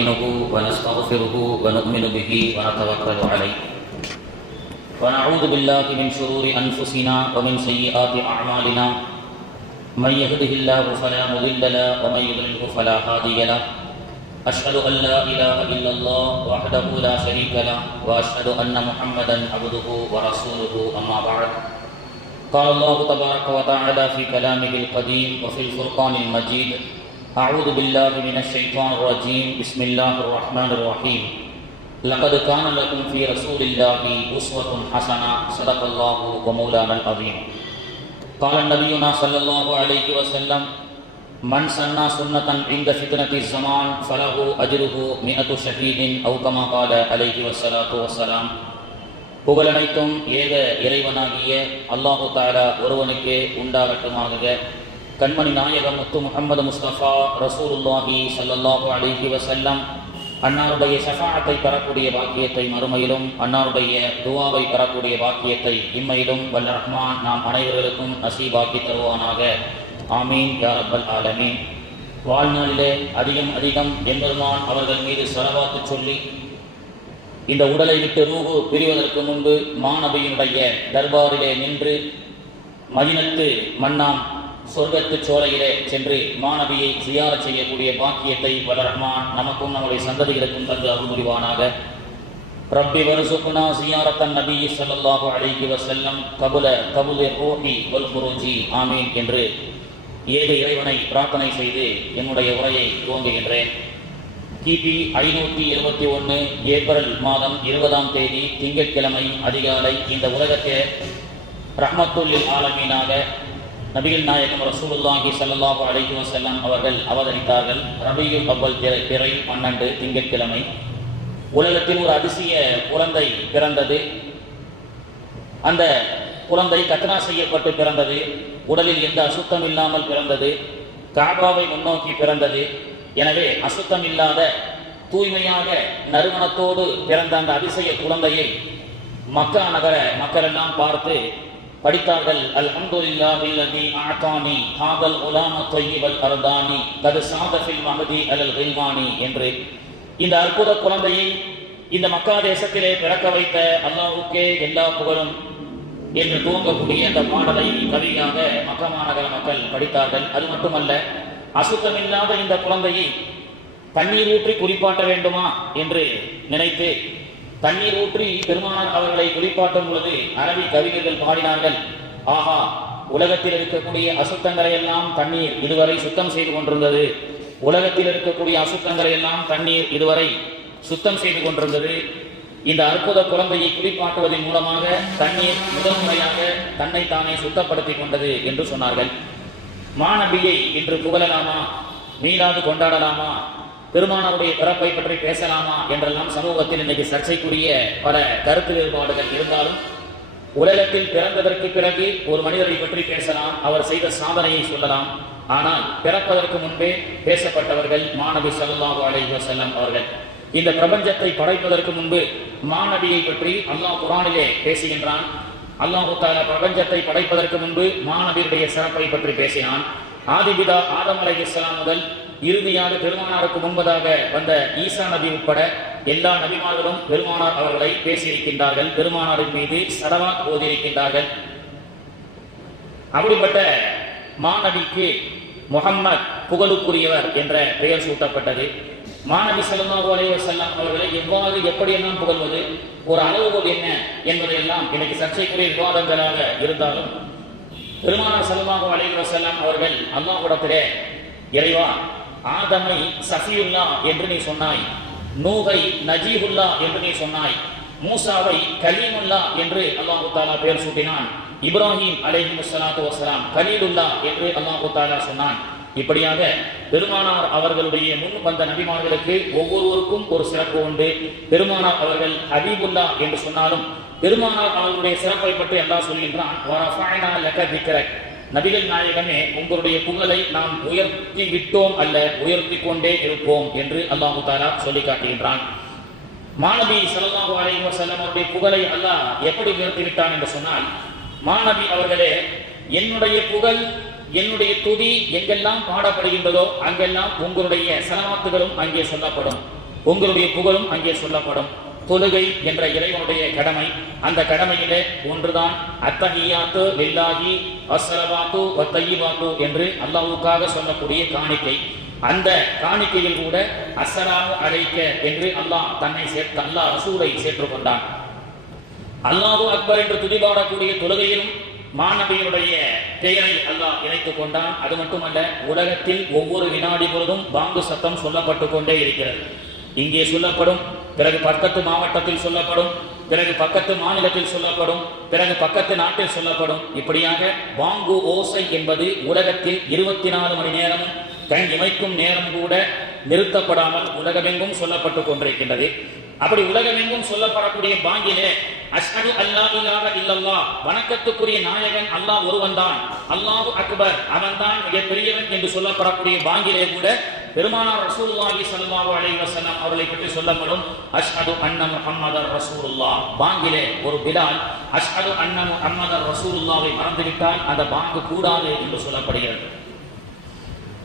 نستعينه ونستغفره ونؤمن به ونتوكل عليه ونعوذ بالله من شرور أنفسنا ومن سيئات أعمالنا من يهده الله فلا مضل له ومن يضلله فلا هادي له أشهد أن لا إله إلا الله وحده لا شريك له وأشهد أن محمدا عبده ورسوله أما بعد قال الله تبارك وتعالى في كلامه القديم وفي الفرقان المجيد أعوذ بالله من الشيطان الرجيم بسم الله الرحمن الرحيم لقد كان لكم في رسول الله أسوة حسنة صدق الله ومولانا العظيم قال نبينا صلى الله عليه وسلم من سن سنة عند فتنة الزمان فله أجره 100 شهيد أو كما قال عليه الصلاة والسلام. புகழனைத்தும் ஏக இறைவனாகிய அல்லாஹு தஆலா ஒருவனுக்கே உண்டாகட்டுமாக. கண்மணி நாயகம் முத்து முஹம்மது முஸ்தபா ரசூலுல்லாஹி ஸல்லல்லாஹு அலைஹி வஸல்லம் அன்னாருடைய ஷஃபாஅத்தை பெறக்கூடிய பாக்கியத்தை மறுமையிலும் அன்னாருடைய துஆவை பெறக்கூடிய பாக்கியத்தை இம்மையிலும் வல்ல ரஹ்மான் நாம் அனைவர்களுக்கும் நசீபாக்கி தருவானாக. ஆமீன் யா ரப்பல் ஆலமீன். வாழ்நாளிலே அதிகம் எம்பெருமான் அவர்கள் மீது ஸலவாத்து சொல்லி இந்த உடலை விட்டு ரூஹு பிரிவதற்கு முன்பு மாநபியினுடைய தர்பாரிலே நின்று மதீனத்து மன்னாம் சொர்க்கத்து சோலையிலே சென்று மாநபியை ஜியாரத் செய்யக்கூடிய பாக்கியத்தை வல்ல ரஹ்மான் நமக்கும் நம்முடைய சந்ததிகளுக்கும் தந்து அருள் புரிவானாக. ரப்பி வர்சுக்னா ஜியாரத்தன் நபி ஸல்லல்லாஹு அலைஹி வஸல்லம் கபுல ரூஹி வல் குரூஜி ஆமீன் என்று ஏக இறைவனை பிரார்த்தனை செய்து என்னுடைய உரையை துவங்குகின்றேன். கிபி 571 ஏப்ரல் மாதம் 20ஆம் தேதி திங்கட்கிழமை அதிகாலை இந்த உலகத்தை ரஹ்மத்துல் லில் ஆலமீனாக நபிகள் நாயகம் ரசூலுல்லாஹி ஸல்லல்லாஹு அலைஹி வஸல்லம் அவர்கள் அவதரித்தார்கள். ரபியுல் அவ்வல் பிறை 12 திங்கட்கிழமை உலகத்தில் ஒரு அதிசய குழந்தை பிறந்தது. அந்த குழந்தை கத்னா செய்யப்பட்டு பிறந்தது. உடலில் எந்த அசுத்தம் இல்லாமல் பிறந்தது. காபாவை முன்னோக்கி பிறந்தது. எனவே அசுத்தம் இல்லாத தூய்மையாக நறுமணத்தோடு பிறந்த அந்த அதிசய குழந்தையை மக்கா நகர மக்கள் எல்லாம் பார்த்து படித்தார்கள். அல்ஹம்துலில்லாஹி அல்லதி ஆதானி ஹாதல் குலாம் தய்யிபல் அர்தானி கத் சாத ஃபில் மஹதி அலல் கில்மானி என்று இந்த அற்புத குழந்தையை இந்த மக்கா தேசத்திலே பிறக்க வைத்த அல்லாஹ்வுக்கே எல்லா புகழும் என்று துவங்கக்கூடிய அந்த பாடலை கவியாக மக்கா மாநகர மக்கள் படித்தார்கள். அது மட்டுமல்ல, அசுத்தமில்லாத இந்த குழந்தையை தண்ணீர் ஊற்றி குளிப்பாட்ட வேண்டுமா என்று நினைத்து தண்ணீர் ஊற்றி பெருமானார் அவர்களை குளிப்பாட்டும் பொழுது அரபி கவிஞர்கள் பாடினார்கள், ஆஹா, உலகத்தில் இருக்கக்கூடிய அசுத்தங்களை எல்லாம் தண்ணீர் இதுவரை சுத்தம் செய்து கொண்டிருந்தது. உலகத்தில் இருக்கக்கூடிய அசுத்தங்களை எல்லாம் தண்ணீர் இதுவரை சுத்தம் செய்து கொண்டிருந்தது. இந்த அற்புத குழந்தையை குளிப்பாட்டுவதன் மூலமாக தண்ணீர் முதல் முறையாக தன்னை தானே சுத்தப்படுத்தி கொண்டது என்று சொன்னார்கள். மாநபியை இன்று புகழலாமா, மீளாது கொண்டாடலாமா, பெருமானாருடைய பிறப்பை பற்றி பேசலாமா என்றெல்லாம் சமூகத்தில் இன்னைக்கு சர்ச்சைக்குரிய பல கருத்து வேறுபாடுகள் இருந்தாலும் உலகத்தில் பிறந்ததற்கு பிறகு ஒரு மனிதரை பற்றி பேசலாம், அவர் செய்த சாதனையை சொல்லலாம். ஆனால் பிறப்பதற்கு முன்பே பேசப்பட்டவர்கள் மாநபி ஸல்லல்லாஹு அலைஹி வஸல்லம் அவர்கள். இந்த பிரபஞ்சத்தை படைப்பதற்கு முன்பு மாநபியை பற்றி அல்லாஹ் குர்ஆனிலே பேசுகின்றான். அல்லாஹு தஆலா பிரபஞ்சத்தை படைப்பதற்கு முன்பு மாநபியுடைய சிறப்பை பற்றி பேசினான். ஆதிபிதா ஆதம் அலைஹிஸ்ஸலாம் முதல் இறுதியாக பெருமானாருக்கு முன்பதாக வந்த ஈசா நபி உட்பட எல்லா நபிமார்களும் பெருமானார் அவர்களை பேசியிருக்கின்றார்கள். பெருமானாரின் மீது ஸலவாத் ஓதியிருக்கின்றார்கள். அப்படிப்பட்ட மாநபிக்கு முஹம்மத் புகழுக்குரியவர் என்ற பெயர் சூட்டப்பட்டது. மாநபி ஸல்லல்லாஹு அலைஹி வஸல்லம் அவர்களை எவ்வாறு எப்படியெல்லாம் புகழ்வது, ஒரு அளவுகோல் என்ன என்பதையெல்லாம் எனக்கு சர்ச்சைக்குரிய விவாதங்களாக இருந்தாலும் பெருமானார் ஸல்லல்லாஹு அலைஹி வஸல்லம் அவர்கள் அல்லாஹ்விடத்திலே, இறைவா, ஆதமை சஃபியுல்லா என்று நீ சொன்னாய், நூஹை நஜீபுல்லா என்று நீ சொன்னாய், மூசாவை கலீமுல்லா என்று அல்லாஹு தஆலா பெயர் சூட்டினான், இப்ராஹிம் அலைஹிஸ்ஸலாத்து வஸ்ஸலாம் கலீலுல்லா என்று அல்லாஹு தஆலா சொன்னான். இப்படியாக பெருமானார் அவர்களுடைய முன் வந்த நபிமார்களுக்கு ஒவ்வொருவருக்கும் ஒரு சிறப்பு உண்டு. பெருமானார் அவர்கள் ஹபீபுல்லா என்று சொன்னாலும் பெருமானார் அவர்களுடைய சிறப்பை பற்றி அல்லாஹ் சொல்கின்றான், வரஃபஅனா லக திக்ரக், நபிகள் நாயகமே, உங்களுடைய புகழை நாம் உயர்த்தி விட்டோம் அல்ல, உயர்த்தி கொண்டே இருப்போம் என்று அல்லாஹு தஆலா சொல்லி காட்டுகின்றான். மாநபி ஸல்லல்லாஹு அலைஹி வஸல்லம் அவருடைய புகழை அல்லாஹ் எப்படி உயர்த்தி விட்டான் என்று சொன்னால், மாநபி அவர்களே, என்னுடைய புகழ் என்னுடைய துதி எங்கெல்லாம் பாடப்படுகின்றதோ அங்கெல்லாம் உங்களுடைய ஸலவாத்துகளும் அங்கே சொல்லப்படும். உங்களுடைய புகழும் அங்கே சொல்லப்படும். தொழுகை என்ற இறைவனுடைய கடமை, அந்த கடமையிலே ஒன்றுதான் அத்தஹியாத்து லில்லாஹி அஸ்ஸலவாத்து வத்தய்யிபாத்து என்று அல்லாஹ்வுக்காக சொல்லக்கூடிய காணிக்கை. அந்த காணிக்கையில் கூட அஸ்ஸலாமு அலைக்க என்று அல்லாஹ் ரசூலை சேர்த்துக் கொண்டான். அல்லாஹு அக்பர் என்று துதிபாடக்கூடிய தொழுகையிலும் மாநபியினுடைய பெயரை அல்லாஹ் இணைத்துக் கொண்டான். அது மட்டுமல்ல, உலகத்தில் ஒவ்வொரு வினாடி பொழுதும் பாங்கு சத்தம் சொல்லப்பட்டு கொண்டே இருக்கிறது. இங்கே சொல்லப்படும், பிறகு பக்கத்து மாவட்டத்தில் சொல்லப்படும், பிறகு பக்கத்து மாநிலத்தில் சொல்லப்படும், பிறகு பக்கத்து நாட்டில் சொல்லப்படும். இப்படியாக பாங்கு ஓசை என்பது உலகத்தில் 24 மணி நேரமும் கண் இமைக்கும் நேரம் கூட நிறுத்தப்படாமல் உலகமெங்கும் சொல்லப்பட்டு கொண்டிருக்கின்றது. அப்படி உலகமெங்கும் சொல்லப்படக்கூடிய பாங்கிலே அஷ்ஹது அல்லா இலாஹ இல்லல்லாஹ், வணக்கத்துக்குரிய நாயகன் அல்லாஹ் ஒருவன்தான், அல்லாஹு அக்பர், அவன்தான் மிகப்பெரியவன் என்று சொல்லப்படக்கூடிய பாங்கிலே கூட பெருமானார் ரசூலுல்லாஹி ஸல்லல்லாஹு அலைஹி வஸல்லம் அவர்களை பற்றி சொல்லப்படும் அஷ்ஹது அன்ன முஹம்மதர் ரசூலுல்லாஹ். பாங்கிலே ஒரு பிலால் அஷ்ஹது அன்ன முஹம்மதர் ரசூலுல்லாஹை மறந்துவிட்டால் அந்த பாங்கு கூடாது என்று சொல்லப்படுகிறது.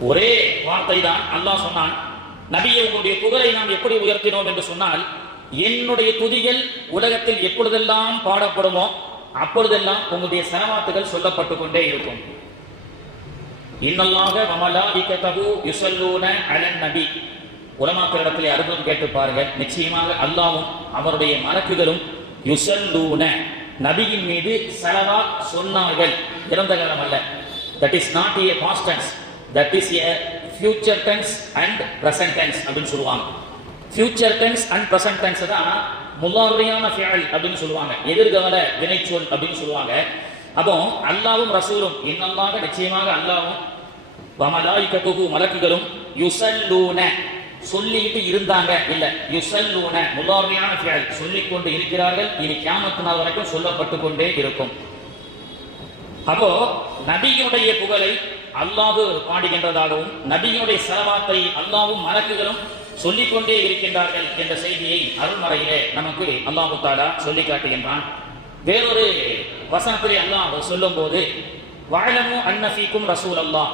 ஒரே வார்த்தை தான் அல்லாஹ் சொன்னான், நபியே உங்களுடைய புகழை நாம் எப்படி உயர்த்தினோம் என்று சொன்னால், என்னுடைய துதிகள் உலகத்தில் எப்பொழுதெல்லாம் பாடப்படுமோ அப்பொழுதெல்லாம் உங்களுடைய ஸலவாத்துகள் சொல்லப்பட்டு கொண்டே இருக்கும். இன்னல்லாஹ வ மலாயிகத்தஹு யுஸல்லூன அலன் நபி. உலமாக்களிடத்திலே அர்த்தம் கேட்டு பாருங்கள். நிச்சயமாக அல்லாஹ்வும் அவருடைய மலக்குகளும் யுஸல்லூன, நபியின் மீது ஸலவாத் சொன்னார்கள். இறந்த காலம் அல்ல. That is not a past tense, that is a future tense and present tense அப்படின்னு சொல்லுவாங்க. future tense and present tense தான் முலாரியான ஃபிஅல் அப்படின்னு சொல்லுவாங்க, எதிர்கால வினைச்சொல் அப்படின்னு சொல்லுவாங்க. அப்போ அல்லாஹ்வும் ரசூலும், இன்னல்லாஹ நிச்சயமாக அல்லாஹ்வும் வ மலாயிகத்துஹு மலக்குகளும் யுஸல்லூன சொல்லிட்டு இருந்தாங்க, இல்ல யுஸல்லூன முலாரியான ஃபிஅல் சொல்லிக் கொண்டு இருக்கிறார்கள். இனி கியாமத் நாள் வரைக்கும் சொல்லப்பட்டு கொண்டே இருக்கும். அப்போ நபியுடைய புகழை அல்லாஹ் பாடுகின்றதாகவும் நபியுடைய ஸலவாத்தை அல்லாஹ்வும் மலக்குகளும் சொல்லிக்கொண்டே இருக்கின்றார்கள் என்ற செய்தியை அருள்மறையிலே நமக்கு அல்லாஹ் தஆலா சொல்லி காட்டுகின்றான். வேறொரு வசனத்திலே அல்லாஹ் சொல்லும் போது வஅலமு அன்ன ஃபீக்கும் ரசூலல்லாஹ்,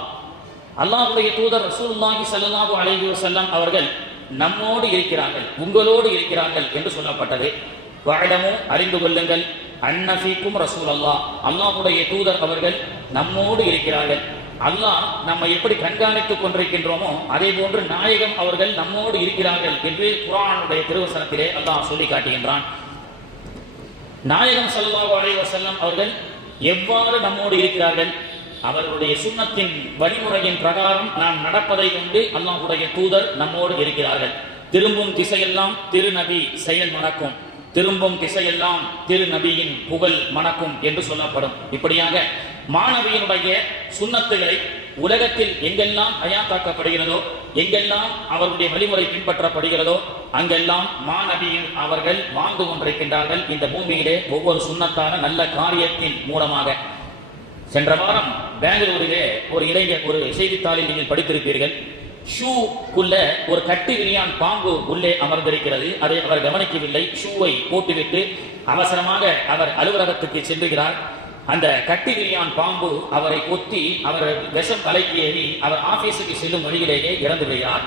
அல்லாஹ்வுடைய தூதர் ரசூலுல்லாஹி ஸல்லல்லாஹு அலைஹி வஸல்லம் அவர்கள் நம்மோடு இருக்கிறார்கள், உங்களோடு இருக்கிறார்கள் என்று சொல்லப்பட்டது. வஅலமு அறிந்து கொள்ளுங்கள், அன்ன ஃபீக்கும் ரசூலல்லாஹ், அல்லாஹ்வுடைய தூதர் அவர்கள் நம்மோடு இருக்கிறார்கள். அல்லாஹ் நம்ம எப்படி கண்காணித்துக் கொண்டிருக்கின்றோமோ அதே போன்று நாயகம் அவர்கள் நம்மோடு இருக்கிறார்கள் என்று குர்ஆனுடைய திருவசனத்திலே அல்லாஹ் சொல்லி காட்டுகின்றான். நாயகம் ஸல்லல்லாஹு அலைஹி வஸல்லம் அவர்கள் எவ்வாறு நம்மோடு இருக்கிறார்கள்? அவர்களுடைய சுன்னத்தின் வழிமுறையின் பிரகாரம் நாம் நடப்பதை கொண்டு அல்லாஹ்வுடைய தூதர் நம்மோடு இருக்கிறார்கள். திரும்பும் திசையெல்லாம் திருநபி செயல் மணக்கும், திரும்பும் திசையெல்லாம் திருநபியின் புகழ் மணக்கும் என்று சொல்லப்படும். இப்படியாக மாணவியினுடைய சுன்னத்துகளை உலகத்தில் எங்கெல்லாம் ஹயாத்தாக்கப்படுகிறதோ, எங்கெல்லாம் அவருடைய வழிமுறை பின்பற்றப்படுகிறதோ அங்கெல்லாம் மாநபியின் அவர்கள் வாழ்ந்து கொண்டிருக்கின்றார்கள் இந்த பூமியிலே ஒவ்வொரு சுன்னத்தான நல்ல காரியத்தின் மூலமாக. சென்ற வாரம் பெங்களூரிலே ஒரு இளைஞர் ஒரு செய்தித்தாளில் நீங்கள் படித்திருப்பீர்கள். ஷூக்குள்ள ஒரு கட்டி விரியான் பாம்பு உள்ளே அமர்ந்திருக்கிறது. அதை அவர் கவனிக்கவில்லை. ஷூவை போட்டுவிட்டு அவசரமாக அவர் அலுவலகத்துக்கு செல்லுகிறார். அந்த கட்டி விரியான் பாம்பு அவரை கொத்தி அவர் விஷம் தலைக்கு ஏறி அவர் ஆபீஸுக்கு செல்லும் வழியிலேயே இறந்து விடுகிறார்.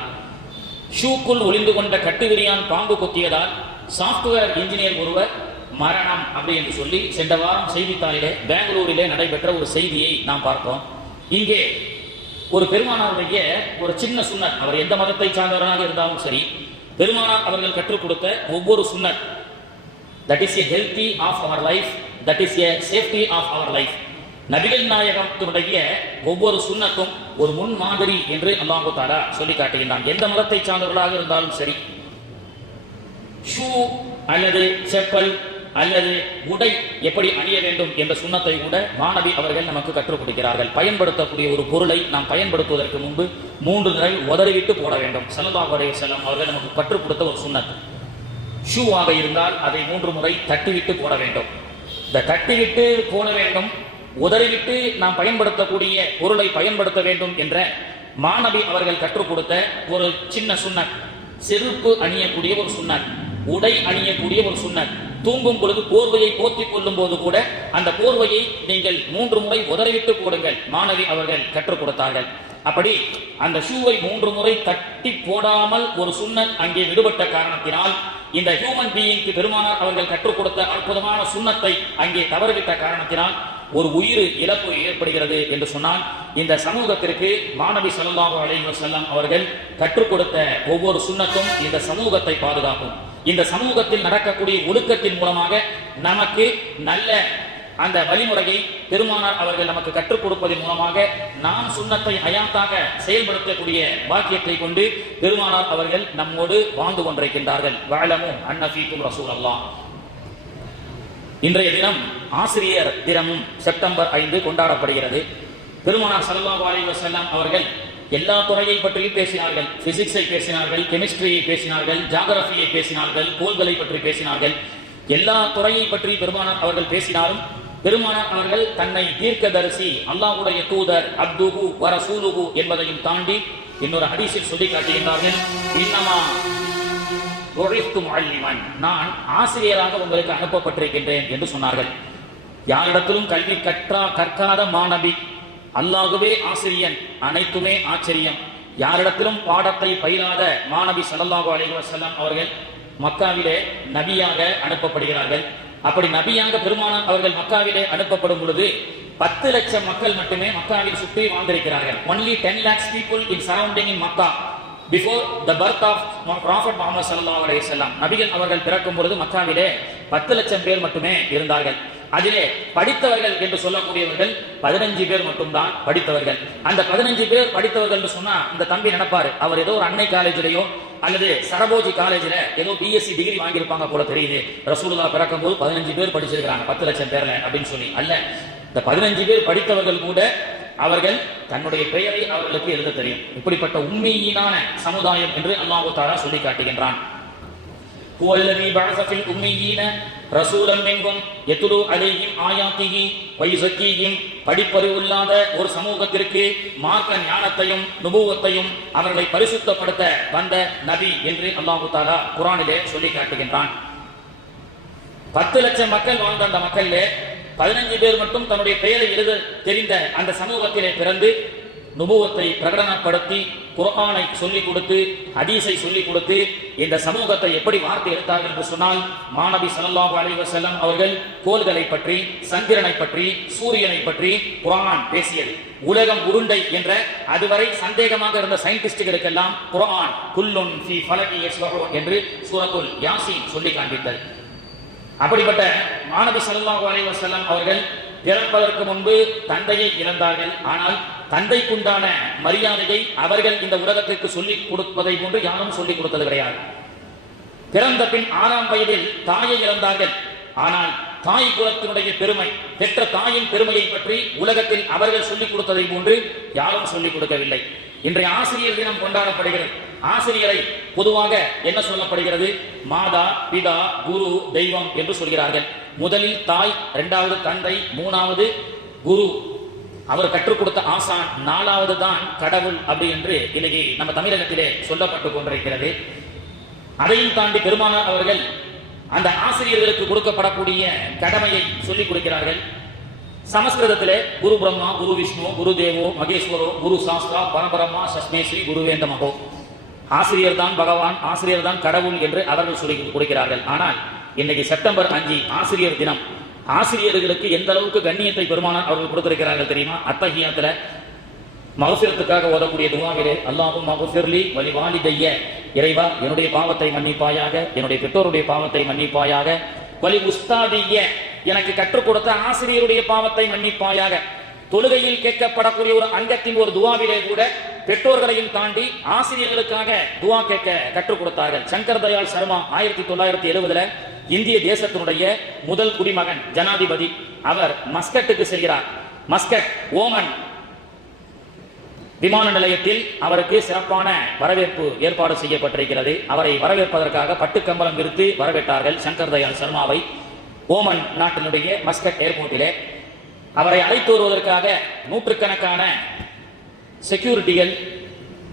ஷூக்குள் ஒளிந்து கொண்ட கட்டி விரியான் பாம்பு கொத்தியதால் சாப்ட்வேர் இன்ஜினியர் ஒருவர் மரணம் அப்படி என்று சொல்லி சென்ற வாரம் செய்தித்தாளிலே பெங்களூரிலே நடைபெற்ற ஒரு செய்தியை நாம் பார்த்தோம். இங்கே ஒரு பெருமானாருடைய ஒரு சின்ன சுன்னத், அவர் எந்த மதத்தை சார்ந்தவராக இருந்தாலும் சரி, பெருமானார் அவர்கள் கற்றுக் கொடுத்த ஒவ்வொரு சுன்னத், that is a healthy of our life, that is a safety of our life. நபிகள் நாயகத்தினுடைய ஒவ்வொரு சுன்னத்தும் ஒரு முன் மாதிரி என்று அல்லாஹ் தஆலா சொல்லி காட்டுகின்றான். எந்த மதத்தை சார்ந்தவர்களாக இருந்தாலும் சரி, ஷூ அல்லது செப்பல் அல்லது உடை எப்படி அணிய வேண்டும் என்ற சுன்னத்தை கூட மாணவி அவர்கள் நமக்கு கற்றுக் கொடுக்கிறார்கள். பயன்படுத்தக்கூடிய ஒரு பொருளை நாம் பயன்படுத்துவதற்கு முன்பு 3 முறை உதறிவிட்டு போட வேண்டும். ஸல்லல்லாஹு அலைஹி வஸல்லம் அவர்கள் நமக்கு கற்றுக் கொடுத்த ஒரு சுன்னத். ஷூவாக இருந்தால் அதை 3 முறை தட்டிவிட்டு போட வேண்டும். இந்த தட்டிவிட்டு போட வேண்டும், உதறிவிட்டு நாம் பயன்படுத்தக்கூடிய பொருளை பயன்படுத்த வேண்டும் என்ற மாணவி அவர்கள் கற்றுக் கொடுத்த ஒரு சின்ன சுன்னத். செருப்பு அணியக்கூடிய ஒரு சுன்னத், உடை அணியக்கூடிய ஒரு சுன்னத். தூங்கும் பொழுது போர்வையை போத்திக் கொள்ளும் போது கூட அந்த போர்வையை நீங்கள் 3 முறை உதறிவிட்டு போடுங்கள், மாணவி அவர்கள் கற்றுக் கொடுத்தார்கள். அப்படி அந்த ஷூவை 3 முறை தட்டி போடாமல் ஒரு சுன்னத் அங்கே விடுபட்ட காரணத்தினால், இந்த ஹியூமன் பீயிங்க்கு பெருமானார் அவர்கள் கற்றுக் கொடுத்த அற்புதமான சுன்னத்தை அங்கே தவறுவிட்ட காரணத்தினால் ஒரு உயிர் இழப்பு ஏற்படுகிறது என்று சொன்னால், இந்த சமூகத்திற்கு மாணவி ஸல்லல்லாஹு அலைஹி வஸல்லம் அவர்கள் கற்றுக் கொடுத்த ஒவ்வொரு சுன்னத்தும் இந்த சமூகத்தை பாதுகாக்கும். இந்த சமூகத்தில் நடக்கக்கூடிய ஒழுக்கத்தின் மூலமாக நமக்கு நல்ல அந்த வழிமுறையை பெருமானார் அவர்கள் நமக்கு கற்றுக் கொடுப்பதன் மூலமாக நாம் சுன்னத்தை ஹயாத்தாக செயல்படுத்தக்கூடிய பாக்கியத்தை கொண்டு பெருமானார் அவர்கள் நம்மோடு வாழ்ந்து கொண்டிருக்கின்றார்கள். வஅலமு அன்ன ஃபீக்கும் ரசூலல்லாஹ். இன்றைய தினம் ஆசிரியர் தினமும் செப்டம்பர் 5 கொண்டாடப்படுகிறது. பெருமானார் ஸல்லல்லாஹு அலைஹி வஸல்லம் அவர்கள் எல்லா துறையை பற்றியும் பேசினார்கள். பிசிக்ஸை பேசினார்கள், கெமிஸ்ட்ரியை பேசினார்கள், ஜியோகிராஃபியை பேசினார்கள், கோள்களை பற்றி பேசினார்கள். எல்லா துறையை பற்றி பெருமானார் அவர்கள் பேசினாலும் பெருமானார் அவர்கள் தன்னை தீர்க்கதரிசி, அல்லாஹ்வுடைய தூதர், அப்துஹு வ ரசூலுஹு என்பதையும் தாண்டி இன்னொரு ஹதீஸில் சொல்லி காட்டுகின்றார்கள், இன்னமா புஇஸ்து முஅல்லிமன், நான் ஆசிரியராக உங்களுக்கு அனுப்பப்பட்டிருக்கின்றேன் என்று சொன்னார்கள். யாரிடத்திலும் கல்வி கற்காத மாணவி, அல்லாஹ்வே ஆசிரியன், அனைத்துமே ஆச்சரியம். யாரிடத்திலும் பாடத்தை பயிலாத மாணவி ஸல்லல்லாஹு அலைஹி வஸல்லம் அவர்கள் மக்காவிலே நபியாக அனுப்பப்படுகிறார்கள். அப்படி நபியாக பெருமானார் அவர்கள் மக்காவிலே அனுப்பப்படும் பொழுது 10 லட்சம் மக்கள் மட்டுமே மக்காவில் சுற்றி வாழ்ந்திருக்கிறார்கள். Only 10 lakhs people in surrounding in Makkah before the birth of Prophet Muhammad sallallahu alaihi wasallam. நபிகள் அவர்கள் பிறக்கும் பொழுது மக்காவிலே 10 லட்சம் பேர் மட்டுமே இருந்தார்கள். அதிலே படித்தவர்கள் என்று சொல்லக்கூடியவர்கள் 15 பேர் மட்டும்தான் படித்தவர்கள். அந்த 15 பேர் படித்தவர்கள் என்று சொன்னா இந்த தம்பி நினைப்பாரு, அவர் ஏதோ ஒரு அன்னை காலேஜிலேயோ அல்லது சரபோஜி காலேஜில் ஏதோ பிஎஸ்சி டிகிரி வாங்கியிருப்பாங்க போல தெரியுது. ரசூலுல்லாஹ் பிறக்கும் போது 15 பேர் படிச்சிருக்கிறாங்க 10 லட்சம் பேர்ல அப்படின்னு சொல்லி அல்ல. இந்த 15 பேர் படித்தவர்கள் கூட அவர்கள் தன்னுடைய பெயரை அவர்களுக்கு எழுத தெரியும். இப்படிப்பட்ட உண்மையினான சமுதாயம் என்று அல்லாஹ் தஆலா சொல்லி காட்டுகின்றான். ஹுவல்லதீ பஅஸ ஃபில் உம்மீயீன ரசூலன் மின்ஹும் யத்லூ அலைஹிம் ஆயாத்திஹி வ யுஸக்கீஹிம். படிப்பறிவில்லாத ஒரு சமூகத்திற்கு மார்க்க ஞானத்தையும் நுபுவத்தையும் அவர்களை பரிசுத்தப்படுத்த வந்த நபி என்று அல்லாஹ் தஆலா குர்ஆனிலே சொல்லி காட்டுகின்றான். 10 லட்சம் மக்கள் வாழ்ந்த அந்த மக்களிலே 15 பேர் மட்டும் தன்னுடைய பெயரை எழுத தெரிந்த அந்த சமூகத்திலே பிறந்து நுபுவத்தை பிரகடனப்படுத்தி குர்ஆனை சொல்லிக் கொடுத்து ஹதீஸை சொல்லிக் கொடுத்து இந்த சமூகத்தை எப்படி வார்த்தை எடுத்தார்கள் என்று சொன்னால், மாநபி ஸல்லல்லாஹு அலைஹி வஸல்லம் அவர்கள் கோள்களை பற்றி, சந்திரனை பற்றி, சூரியனை பற்றி குர்ஆன் பேசியது. உலகம் உருண்டை என்ற அதுவரை சந்தேகமாக இருந்த சயின்டிஸ்டுகளுக்கெல்லாம் குர்ஆன் குல்லுன் ஃபீ ஃபலகி யஸ்பஹூன் என்று சூரத்துல் யாசீன் சொல்லி காண்பித்தது. அப்படிப்பட்ட மாநபி ஸல்லல்லாஹு அலைஹி வஸல்லம் அவர்கள் பிறப்பதற்கு முன்பு தந்தையை இழந்தார்கள். ஆனால் தந்தைக்குண்டான மரியாதையை அவர்கள் இந்த உலகத்திற்கு சொல்லிக் கொடுப்பதை போன்று யாரும் சொல்லிக் கொடுத்தது கிடையாது. பிறந்த பின் 6ஆம் வயதில் தாயை இழந்தார்கள். ஆனால் தாய் குலத்தினுடைய பெருமை, பெற்ற தாயின் பெருமையை பற்றி உலகத்தில் அவர்கள் சொல்லிக் கொடுத்ததை போன்று யாரும் சொல்லிக் கொடுக்கவில்லை. இன்றைய ஆசிரியர் தினம் கொண்டாடப்படுகிறது. ஆசிரியரை பொதுவாக என்ன சொல்லப்படுகிறது? மாதா, பிதா, குரு, தெய்வம் என்று சொல்கிறார்கள். முதலில் தாய், 2வது தந்தை, 3வது குரு, அவர் கற்றுக் கொடுத்த ஆசான், 4வது தான் கடவுள் அப்படி என்று இன்னைக்கு நம்ம தமிழகத்திலே சொல்லப்பட்டுக் கொண்டிருக்கிறது. அதையும் தாண்டி பெருமானார் அவர்கள் அந்த ஆசிரியர்களுக்கு கொடுக்கப்படக்கூடிய கடமையை சொல்லிக் கொடுக்கிறார்கள். சமஸ்கிருதத்திலே குரு பிரம்மா, குரு விஷ்ணு, குரு தேவோ மகேஸ்வரோ, குரு சாஸ்திரா பரபரமா சஸ்மேஸ்ரீ குருவேந்த மகோ. ஆசிரியர் தான் பகவான், ஆசிரியர் தான் கடவுள் என்று அவர்கள் சொல்லி கொடுக்கிறார்கள். ஆனால் இன்னைக்கு செப்டம்பர் 5 ஆசிரியர் தினம். ஆசிரியர்களுக்கு எந்த அளவுக்கு கண்ணியத்தை பெருமானார் அவர்கள் கொடுத்திருக்கிறார்கள் தெரியுமா? அத்தஹியாத்துல மகஃபிரத்துக்காக ஓதக்கூடிய துஆவிலே அல்லாஹும்ம மக்ஃபிர்லி வலி வாலிதைய, இறைவா என்னுடைய பாவத்தை மன்னிப்பாயாக, என்னுடைய பெற்றோருடைய பாவத்தை மன்னிப்பாயாக, வலி உஸ்தாதிய எனக்கு கற்றுக் கொடுத்த ஆசிரியருடைய பாவத்தை மன்னிப்பாயாக. தொழுகையில் கேட்கப்படக்கூடிய ஒரு அங்கத்தின் ஒரு துஆவிலே கூட பெற்றோர்களையும் தாண்டி ஆசிரியர்களுக்காக துஆ கேட்க கற்றுக் கொடுத்தார்கள். சங்கர் தயாள் சர்மா 1970 இந்திய தேசத்தினுடைய முதல் குடிமகன் ஜனாதிபதி. அவர் மஸ்கட்டுக்கு செல்கிறார். மஸ்கட் ஓமன் விமான நிலையத்தில் அவருக்கு சிறப்பான வரவேற்பு ஏற்பாடு செய்யப்பட்டிருக்கிறது. அவரை வரவேற்பதற்காக பட்டுக்கம்பளம் விரித்து வரவேற்றார்கள் சங்கர் தயாள் சர்மாவை. ஓமன் நாட்டினுடைய மஸ்கட் ஏர்போர்ட்டிலே அவரை அழைத்து வருவதற்காக நூற்றுக்கணக்கான செக்யூரிட்டிகள்,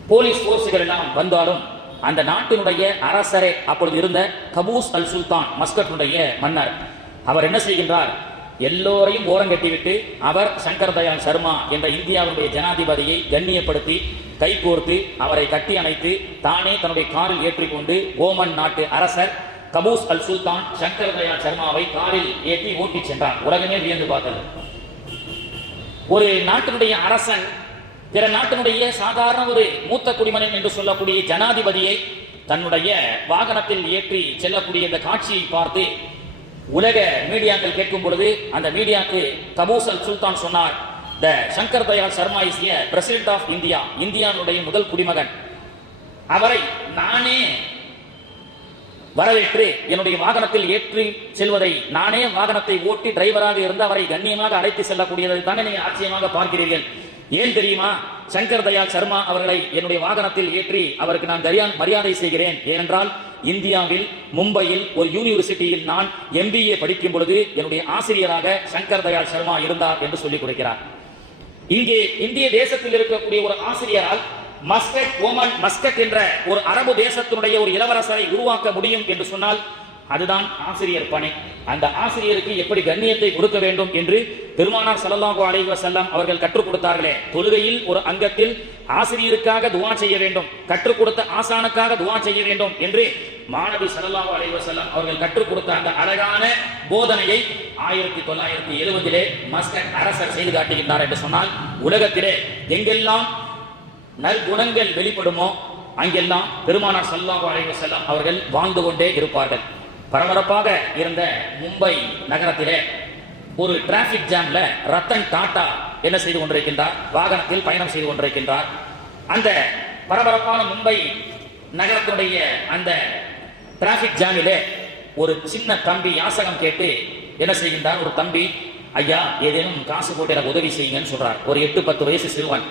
போலீஸ் போர்ஸுகள் எல்லாம் வந்தாலும் அந்த நாட்டினுடைய அரசரே அப்பொழுது இருந்த கபூஸ் அல் சுல்தான், மஸ்கட்டுடைய மன்னர், அவர் என்ன செய்கின்றார்? எல்லோரையும் ஓரங்கட்டிவிட்டு அவர் சங்கர் தயாள் சர்மா என்ற இந்தியாவுடைய ஜனாதிபதியை கண்ணியப்படுத்தி கைகோர்த்து அவரை கட்டி அணைத்து தானே தன்னுடைய காரில் ஏற்றிக்கொண்டு ஓமன் நாட்டு அரசர் கபூஸ் அல் சுல்தான் சங்கர் தயாள் சர்மாவை காரில் ஏற்றி ஓட்டி சென்றார். உலகமே வியந்து பார்த்தது. ஒரு நாட்டினுடைய அரசன் பிற நாட்டினுடைய சாதாரண ஒரு மூத்த குடிமகன் என்று சொல்லக்கூடிய ஜனாதிபதியை தன்னுடைய வாகனத்தில் ஏற்றி செல்லக்கூடிய இந்த காட்சியை பார்த்து உலக மீடியாக்கள் கேட்கும் பொழுது அந்த மீடியாக்கு கபூஸ் அல் சுல்தான் சொன்னார், the Shankar Dayal Sharma is a president of India, இந்தியாவுடைய முதல் குடிமகன். அவரை நானே வரவேற்று என்னுடைய வாகனத்தில் ஏற்றி செல்வதை, நானே வாகனத்தை ஓட்டி டிரைவராக இருந்து அவரை கண்ணியமாக அழைத்து செல்லக்கூடியதை தானே நீங்கள் ஆச்சரியமாக பார்க்கிறீர்கள். ஏன் தெரியுமா? சங்கர் தயாள் சர்மா அவர்களை என்னுடைய வாகனத்தில் ஏற்றி அவருக்கு நான் மரியாதை செய்கிறேன். ஏனென்றால் இந்தியாவில் மும்பையில் ஒரு யூனிவர்சிட்டியில் நான் MBA படிக்கும் பொழுது என்னுடைய ஆசிரியராக சங்கர் தயாள் சர்மா இருந்தார் என்று சொல்லிக் கொடுக்கிறார். இங்கே இந்திய தேசத்தில் இருக்கக்கூடிய ஒரு ஆசிரியரால் மஸ்கட் என்ற ஒரு அரபு தேசத்தினுடைய ஒரு இளவரசரை உருவாக்க முடியும் என்று சொன்னால் அதுதான் ஆசிரியர் பணி. அந்த ஆசிரியருக்கு எப்படி கண்ணியத்தை கொடுக்க வேண்டும் என்று பெருமானார் ஸல்லல்லாஹு அலைஹி வஸல்லம் அவர்கள் கற்றுக் கொடுத்தார்களே, தொழுகையில் ஒரு அங்கத்தில் ஆசிரியருக்காக துஆ செய்ய வேண்டும், கற்றுக் கொடுத்த ஆசானுக்காக துஆ செய்ய வேண்டும் என்று மாணவி ஸல்லல்லாஹு அலைஹி வஸல்லம் அவர்கள் கற்றுக் கொடுத்த அந்த அழகான போதனையை 1970 மஸ்கட் அரசர் செய்து காட்டுகின்றார் என்று சொன்னால், உலகத்திலே எங்கெல்லாம் நற்குணங்கள் வெளிப்படுமோ அங்கெல்லாம் பெருமானார் ஸல்லல்லாஹு அலைஹி வஸல்லம் அவர்கள் வாழ்ந்து கொண்டே இருப்பார்கள். பரபரப்பாக இருந்த மும்பை நகரத்திலே ஒரு டிராபிக் ஜாம்ல ரத்தன் டாடா என்ன செய்து கொண்டிருக்கின்றார்? வாகனத்தில் பயணம் செய்து கொண்டிருக்கின்றார். அந்த பரபரப்பான மும்பை நகரத்தினுடைய அந்த டிராபிக் ஜாமிலே ஒரு சின்ன தம்பி யாசகம் கேட்டு என்ன செய்கின்றார்? ஒரு தம்பி, ஐயா ஏதேனும் காசு போட்டு எனக்கு உதவி செய்யுங்கன்னு சொல்றார். ஒரு 8-10 வயசு சிறுவன்.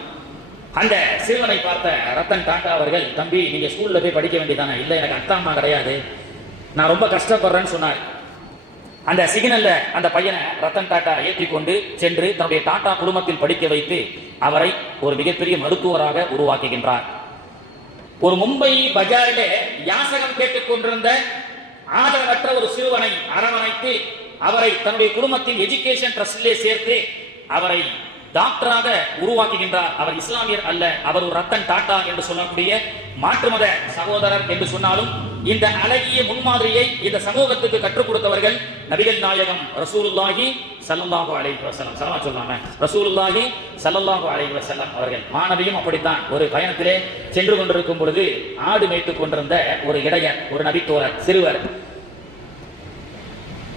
அந்த சிறுவனை பார்த்த ரத்தன் டாடா அவர்கள், தம்பி நீங்க ஸ்கூல்ல போய் படிக்க வேண்டியதானே? இல்லை, எனக்கு அத்தா அம்மா கிடையாது, நான் ரொம்ப கஷ்டப்படுறேன்னு சொன்னார். அந்த சிக்னல்ல அந்த பையனை ரத்தன் டாடா ஏற்றிக்கொண்டு சென்று தன்னுடைய டாடா குடும்பத்தில் படிக்க வைத்து அவரை ஒரு மிகப்பெரிய மருத்துவராக உருவாக்குகின்றார். ஒரு மும்பை பஜாரிலே யாசகம் கேட்டுக் கொண்டிருந்த ஆதரவற்ற ஒரு சிறுவனை அரவணைத்து அவரை தன்னுடைய குடும்பத்தின் எஜுகேஷன் ட்ரஸ்டிலே சேர்த்து அவரை டாக்டராக உருவாக்குகின்றார். அவர் இஸ்லாமியர் அல்ல, அவர் ஒரு ரத்தன் டாடா என்று சொல்லக்கூடிய மாற்றுமத சகோதரர் என்று சொன்னாலும் இந்த அழகிய முன்மாதிரியை இந்த சமூகத்துக்கு கற்றுக் கொடுத்தவர்கள் நபிகள் நாயகம் ரசூலுல்லாஹி ஸல்லல்லாஹு அலைஹி வஸல்லம். ஸலவாத் சொல்லாம ரசூலுல்லாஹி ஸல்லல்லாஹு அலைஹி வஸல்லம் அவர்கள். மாணவியும் அப்படித்தான். ஒரு பயணத்திலே சென்று கொண்டிருக்கும் பொழுது ஆடு மேய்த்துக் கொண்டிருந்த ஒரு இடையர், ஒரு நபித்தோழர், சிறுவர்.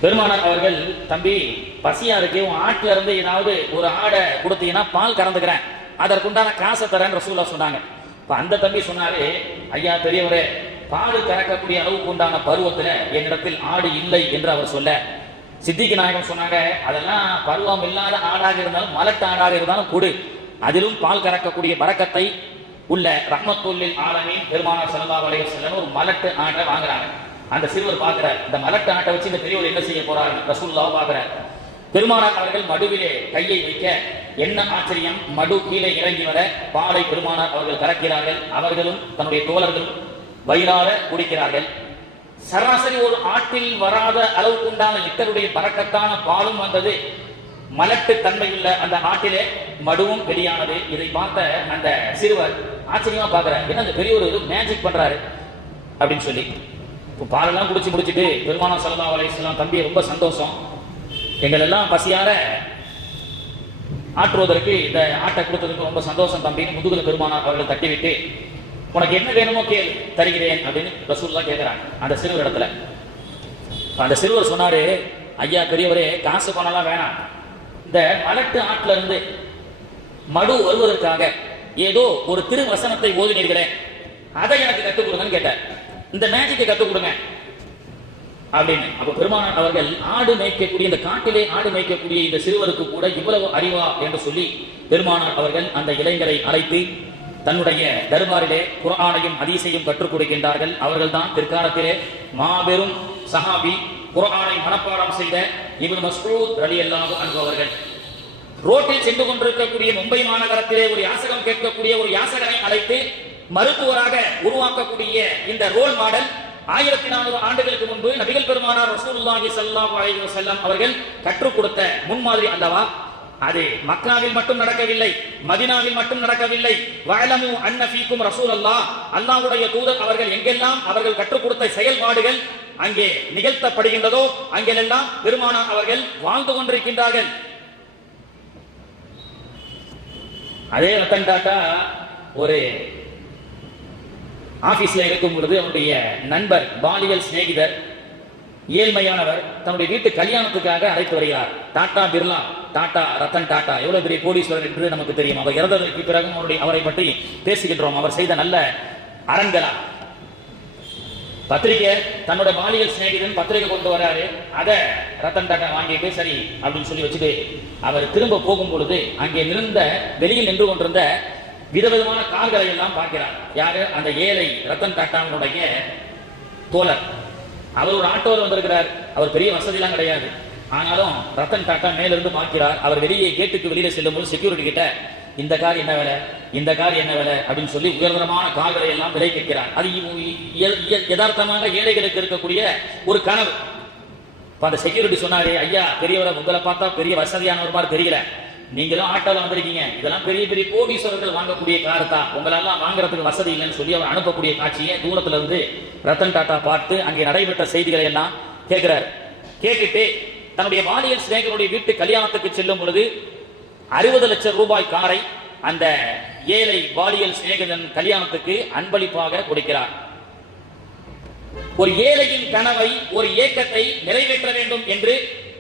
பெருமானார் அவர்கள், தம்பி பசியா இருக்கு, உன் ஆட்டுல இருந்து ஏதாவது ஒரு ஆடை கொடுத்தீங்கன்னா பால் கறந்துக்கிறேன், அதற்குண்டான காசை தரேன் ரசூலுல்லாஹ் சொன்னாங்க. இப்ப அந்த தம்பி சொன்னாரு, ஐயா பெரியவரே, பால் கறக்கக்கூடிய அளவுக்கு உண்டான பருவத்துல என்னிடத்தில் ஆடு இல்லை என்று அவர் சொல்ல, சித்திக்கு நாயகம் சொன்னாங்க, அதெல்லாம் பருவம் இல்லாத ஆடாக இருந்தாலும் மலட்டு ஆடாக இருந்தாலும் கொடு, அதிலும் பால் கறக்கக்கூடிய பரக்கத்தை உள்ள ரஹ்மத்துல்லில் ஆலமீன் பெருமானார் ஸல்லல்லாஹு அலைஹி வஸல்லம் ஒரு மலட்டு ஆட்டை வாங்குறாங்க. அந்த சிறுவர் பார்க்கிறார், இந்த மலட்டு ஆட்டை வச்சு இந்த பெரியவர் என்ன செய்ய போறார்? ரசூலுல்லாஹ் பார்க்கிறார். பெருமானார் அவர்கள் மடுவிலே கையை வைக்க, என்ன ஆச்சரியம், மடு கீழே இறங்கி வர பாலை பெருமானார் அவர்கள் கறக்கிறார்கள். அவர்களும் தன்னுடைய தோழர்களும் வயிறார குடிக்கிறார்கள். சராசரி ஒரு ஆட்டில் வராத அளவுக்கு உண்டான லிட்டருடைய பறக்கத்தான பாலும் வந்தது. மலட்டு தன்மையுள்ள அந்த ஆட்டிலே மடுவும் வெளியானது. இதை பார்த்த அந்த சிறுவர் ஆச்சரியமா பார்க்கிறார், என்ன அந்த பெரியவர் மேஜிக் பண்றாரு அப்படின்னு சொல்லி. இப்போ பாலெல்லாம் குடிச்சு முடிச்சுட்டு பெருமானார் ஸல்லல்லாஹு அலைஹி வஸல்லம், தம்பி ரொம்ப சந்தோஷம், எங்கள் எல்லாம் பசியார ஆற்றுவதற்கு இந்த ஆட்டை கொடுத்ததுக்கு ரொம்ப சந்தோஷம் தம்பின்னு முதுகுல பெருமானார் அவர்கள் தட்டிவிட்டு, உனக்கு என்ன வேணுமோ கேள் தருகிறேன் அப்படின்னு ரசூலுல்லாஹ் கேட்கிறாங்க அந்த சிறுவர் இடத்துல. அந்த சிறுவர் சொன்னாரு, ஐயா பெரியவரே, காசு பணம்லாம் வேணாம், இந்த மலட்டு ஆட்டுல இருந்து மடு வருவதற்காக ஏதோ ஒரு திருவசனத்தை ஓதினீர்களே, அதை எனக்கு கற்றுக் கொடுங்கன்னு கேட்டார். இந்த மேஜிக்கை கற்றுக் கொடுங்க அப்படின்னு. அப்ப பெருமானார் அவர்கள், ஆடு மேய்க்கக்கூடிய இந்த காட்டிலே ஆடு மேய்க்கக்கூடிய இந்த சிறுவருக்கு கூட இவ்வளவு அறிவா என்று சொல்லி பெருமானார் அவர்கள் அந்த இளைஞரை அழைத்து தன்னுடைய தர்பாரிலே குர்ஆனையும் ஹதீஸையும் கற்றுக் கொடுக்கின்றார்கள். அவர்கள் தான் பிற்காலத்திலே மாபெரும் சஹாபி, குர்ஆனை மனப்பாடம் செய்த இப்னு மஸ்ஊத் ரலியல்லாஹு அன்ஹு அவர்கள். ரோட்டில் சென்று கொண்டிருக்கக்கூடிய மும்பை மாநகரத்திலே ஒரு யாசகம் கேட்கக்கூடிய ஒரு யாசகனை அழைத்து மருத்துவராக உருவாக்கக்கூடிய இந்த ரோல் மாடல் 1400 ஆண்டுகளுக்கு முன்பு நபிகள் பெருமானார் ரசூலுல்லாஹி ஸல்லல்லாஹு அலைஹி வஸல்லம் அவர்கள் கற்றுக் கொடுத்த முன்மாதிரி அல்லவா அது. மக்காவில் மட்டும் நடக்கவில்லை, மதீனாவில் மட்டும் நடக்கவில்லை. வஅலமு அன்ன ஃபீக்கும் ரசூலல்லாஹ், அல்லாஹ்வுடைய தூதர் அவர்கள் எங்கெல்லாம் அவர்கள் கற்றுக் கொடுத்த செயல்பாடுகள் அங்கே நிகழ்த்தப்படுகின்றதோ அங்கெல்லாம் பெருமானார் அவர்கள் வாழ்ந்து கொண்டிருக்கின்றார்கள். அதே ரத்தன் டாட்டா ஒரு ஆபீஸ்ல இருக்கும் பொழுது அவருடைய நண்பர், பாலியல் சிநேகிதர், ஏழ்மையானவர் தன்னுடைய வீட்டு கல்யாணத்துக்காக அழைத்து வருகிறார். டாடா பிர்லா, டாடா ரத்தன் டாடா எவ்வளவு பெரிய கோடீஸ்வரர் என்று நமக்கு தெரியும். அவர் இறந்ததற்கு பிறகும் அவரை பற்றி பேசுகின்றோம். அவர் செய்த நல்ல அரண்களா பத்திரிகை, தன்னுடைய பாலியல் சிநேகிதன் பத்திரிகை கொண்டு வராரு. அதை ரத்தன் டாடா வாங்கிட்டு சரி அப்படின்னு சொல்லி வச்சுட்டு அவர் திரும்ப போகும் பொழுது அங்கே நின்ற வெளியில் நின்று கொண்டிருந்த விதவிதமான கார்களை எல்லாம் பார்க்கிறார். யாரு? அந்த ஏழை ரத்தன் டாட்டாவினுடைய தோழர். அவர் ஒரு ஆட்டோவில் வந்திருக்கிறார். அவர் பெரிய வசதியெல்லாம் கிடையாது. ஆனாலும் ரத்தன் டாட்டா மேலிருந்து பார்க்கிறார். அவர் வெளியே கேட்டுக்கு வெளியில செல்லும் போது செக்யூரிட்டி கிட்ட இந்த கார் என்ன விலை, இந்த கார் என்ன விலை அப்படின்னு சொல்லி உயர்தரமான கார்களை எல்லாம் விலை கேட்கிறார். அது யதார்த்தமாக ஏழைகளுக்கு இருக்கக்கூடிய ஒரு கனவு. அந்த செக்யூரிட்டி சொன்னாரு, ஐயா பெரியவரை உங்களை பார்த்தா பெரிய வசதியானவர் மாதிரி தெரியல, நீங்களும் ஆட்டோல வந்திருக்கீங்க, இதெல்லாம் பெரிய பெரிய கோடீஸ்வரர்கள் வாங்கக்கூடிய கார் தான், உங்களெல்லாம் வாங்குறதுக்கு வசதி இல்லைன்னு சொல்லி அவர் அனுப்பக்கூடிய காட்சியை தூரத்துல இருந்து ரத்தன் டாட்டா பார்த்து அங்கே நடைபெற்ற செய்திகளை எல்லாம் கேட்கிறார். கேட்டுட்டு தன்னுடைய பாலியல் சிநேகிதனுடைய வீட்டு கல்யாணத்துக்கு செல்லும் பொழுது 60 லட்சம் ரூபாய் காரை அந்த ஏழை பாலியல் சிநேகிதன் கல்யாணத்துக்கு அன்பளிப்பாக கொடுக்கிறார். ஒரு ஏழையின் கனவை, ஒரு ஏக்கத்தை நிறைவேற்ற வேண்டும் என்று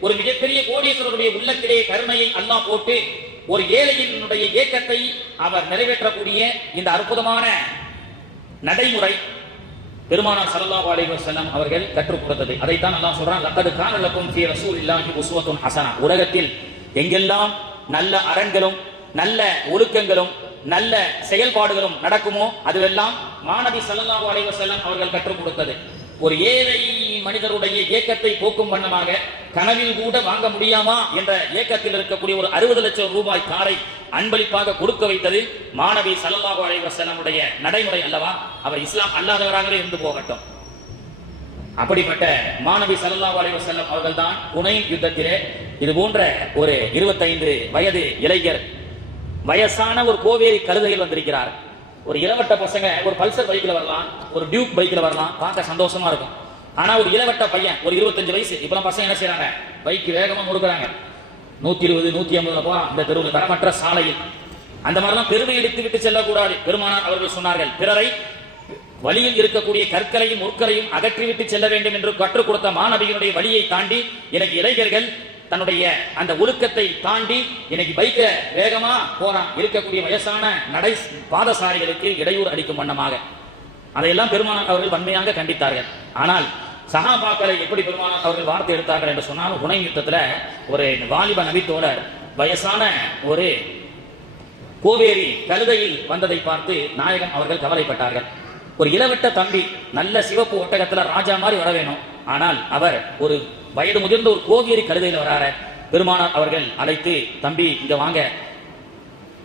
ஒரு மிகப்பெரிய கோடீஸ்வரருடைய உள்ளத்திலே கருணையை அல்லாஹ் போட்டு ஒரு ஏழையினுடைய ஏக்கத்தை அவர் நிறைவேற்றக்கூடிய இந்த அற்புதமான நடைமுறை பெருமானார் ஸல்லல்லாஹு அலைஹி வஸல்லம் அவர்கள் கற்றுக் கொடுத்தது. அதைத்தான் அல்லாஹ் சொல்றான், லக்கத் கான லக்கும் ஃபீ ரசூலில்லாஹி உஸ்வத்துன் ஹஸனா. உலகத்தில் எங்கெல்லாம் நல்ல அரண்களும் நல்ல ஒழுக்கங்களும் நல்ல செயல்பாடுகளும் நடக்குமோ அதுவெல்லாம் மாநபி ஸல்லல்லாஹு அலைஹி வஸல்லம் அவர்கள் கற்றுக் கொடுத்தது. ஒரு ஏழை மனிதருடைய ஏக்கத்தை போக்கும் வண்ணமாக கனவில் கூட வாங்க முடியாமா என்ற ஏக்கத்தில் இருக்கக்கூடிய ஒரு 60 லட்சம் ரூபாய் காரை அன்பளிப்பாக கொடுக்க வைத்தது மாநபி ஸல்லல்லாஹு அலைஹி வஸல்லம் உடைய நடைமுறை அல்லவா. அவர் இஸ்லாம் அல்லாதவராகவே இருந்து போகட்டும். அப்படிப்பட்ட மாநபி ஸல்லல்லாஹு அலைஹி வஸல்லம் அவர்கள் தான் ஹுனைன் யுத்தத்திலே இது போன்ற ஒரு 25 வயது இளைஞர் வயசான ஒரு கோவேரி கழுதையில் வந்திருக்கிறார். ஒரு இளவட்ட பசங்க ஒரு பல்சர் பைக்ல வரலாம், ஒரு டியூக் பைக்ல வரலாம், பார்க்க சந்தோஷமா இருக்கும். ஆனா ஒரு இளவட்ட பையன் ஒரு 25 வயசு, இப்பெல்லாம் பசங்க என்ன செய்யறாங்க, பைக் வேகமா முடுக்குறாங்க, 120 150 போறான் இந்த தெருவில் தரமற்ற சாலையில். அந்த மாதிரிலாம் பெருமை எடுத்து விட்டு செல்லக்கூடாது. பெருமானார் அவர்கள் சொன்னார்கள், பிறரை வழியில் இருக்கக்கூடிய கற்களையும் முற்களையும் அகற்றிவிட்டு செல்ல வேண்டும் என்று கற்றுக் கொடுத்த மாநபியினுடைய வழியை தாண்டி எனக்கு இளைஞர்கள் தன்னுடைய அந்த ஒழுக்கத்தை தாண்டி எனக்கு பைக்க வேகமா போறான், இருக்கக்கூடிய வயசான நடை பாதசாரிகளுக்கு இடையூறு அளிக்கும் வண்ணமாக அதையெல்லாம் பெருமானார் அவர்கள் வன்மையாக கண்டித்தார்கள். ஆனால் சஹாபாக்களை எப்படி பெருமானார் அவர்கள் வார்த்தை எடுத்தார்கள் என்று சொன்னால், ஹுனைன் யுத்தத்துல ஒரு வாலிப நபித்தோழர் வயசான ஒரு கோவேரி கழுதையில் வந்ததை பார்த்து நாயகம் அவர்கள் கவலைப்பட்டார்கள். ஒரு இளவட்ட தம்பி நல்ல சிவப்பு ஒட்டகத்துல ராஜா மாதிரி வர வேணும், ஆனால் அவர் ஒரு வயது முதிர்ந்த ஒரு கோவேரி கழுதையில் வரார. பெருமானார் அவர்கள் அழைத்து, தம்பி இங்க வாங்க,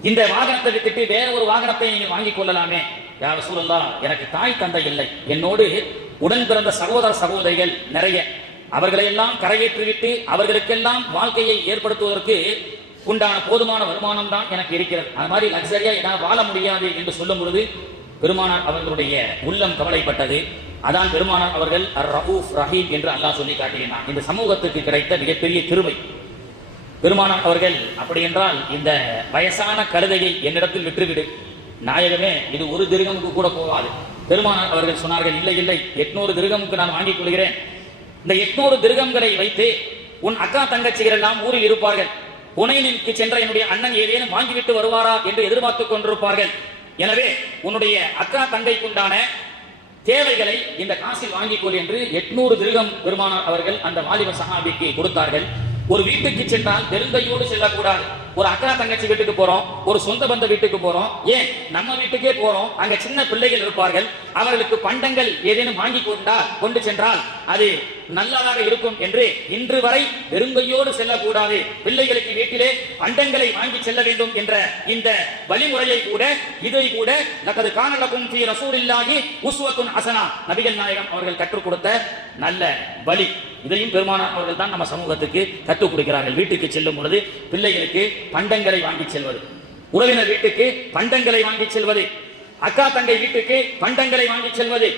இந்த வாகனத்தை விட்டுட்டு வேற ஒரு வாகனத்தை நீங்க வாங்கிக் கொள்ளலாமே. யா ரசூலல்லாஹ், எனக்கு தாய் தந்தை இல்லை, என்னோடு உடன் பிறந்த சகோதர சகோதரிகள் நிறைய, அவர்களையெல்லாம் கரையேற்றிவிட்டு அவர்களுக்கெல்லாம் வாழ்க்கையை ஏற்படுத்துவதற்கு உண்டான போதுமான வருமானம் தான் எனக்கு இருக்கிறது, அது மாதிரி லக்ஸரியா என்னால் வாழ முடியாது என்று சொல்லும் பொழுது பெருமானார் அவர்களுடைய உள்ளம் கவலைப்பட்டது. அதான் பெருமானார் அவர்கள் அர் ரவுஃப் ரஹீம் என்று அல்லாஹ் சொல்லி காட்டுகிறார். இந்த சமூகத்துக்கு கிடைத்த மிகப்பெரிய கிருபை. பெருமானார் அவர்கள் அப்படி என்றால் இந்த வயசான கழுதையை என்னிடத்தில் விற்றுவிடு நாயகமே, இது ஒரு திர்கமுக்கு கூட போகாது. பெருமானார் அவர்கள் சொன்னார்கள், இல்லை இல்லை, 800 திர்கமுக்கு நான் வாங்கிக் கொள்கிறேன். இந்த 800 திர்கங்களை வைத்து உன் அக்கா தங்கச்சிகள் எல்லாம் ஊரில் இருப்பார்கள், ஹுனைனுக்கு சென்ற என்னுடைய அண்ணன் ஏதேனும் வாங்கிவிட்டு வருவாரா என்று எதிர்பார்த்துக் கொண்டிருப்பார்கள். எனவே உன்னுடைய அக்கா தங்கைக்குண்டான தேவைகளை இந்த காசில் வாங்கிக் கொள் என்று 800 திர்கம் பெருமானார் அவர்கள் அந்த வாலிப சஹாபிக்கு கொடுத்தார்கள். ஒரு வீட்டுக்கு சென்றால் பெருங்கையோடு செல்லக்கூடாது, ஒரு அக்கா தங்கச்சி வீட்டுக்கு போறோம், ஒரு சொந்த பந்த வீட்டுக்கு போறோம், ஏன் நம்ம வீட்டுக்கே போறோம், அங்க சின்ன பிள்ளைகள் இருப்பார்கள், அவர்களுக்கு பண்டங்கள் ஏதேனும் வாங்கி கொண்டு சென்றால் அது நல்லதாக இருக்கும் என்று இன்று வரை வெறுங்கையோடு செல்லக்கூடாது, பிள்ளைகளுக்கு வீட்டிலே பண்டங்களை வாங்கி செல்ல வேண்டும் என்ற இந்த வழிமுறையை கூட இதை கூட லகது கான லகும் ஃபீ ரசூலில்லாஹி உஸ்வத்துன் ஹஸனா நபிகள் நாயகம் அவர்கள் கற்றுக் கொடுத்த நல்ல வழி. இதையும் பெருமானார் அவர்கள் தான் நம்ம சமூகத்துக்கு கற்றுக் கொடுக்கிறார்கள். வீட்டுக்கு செல்லும் பொழுது பிள்ளைகளுக்கு பண்டங்களை வாங்கி செல்வது, உறவினர் வீட்டுக்கு பண்டங்களை வாங்கி செல்வது, அக்கா தங்கை வீட்டுக்கு பண்டங்களை வாங்கி செல்வது.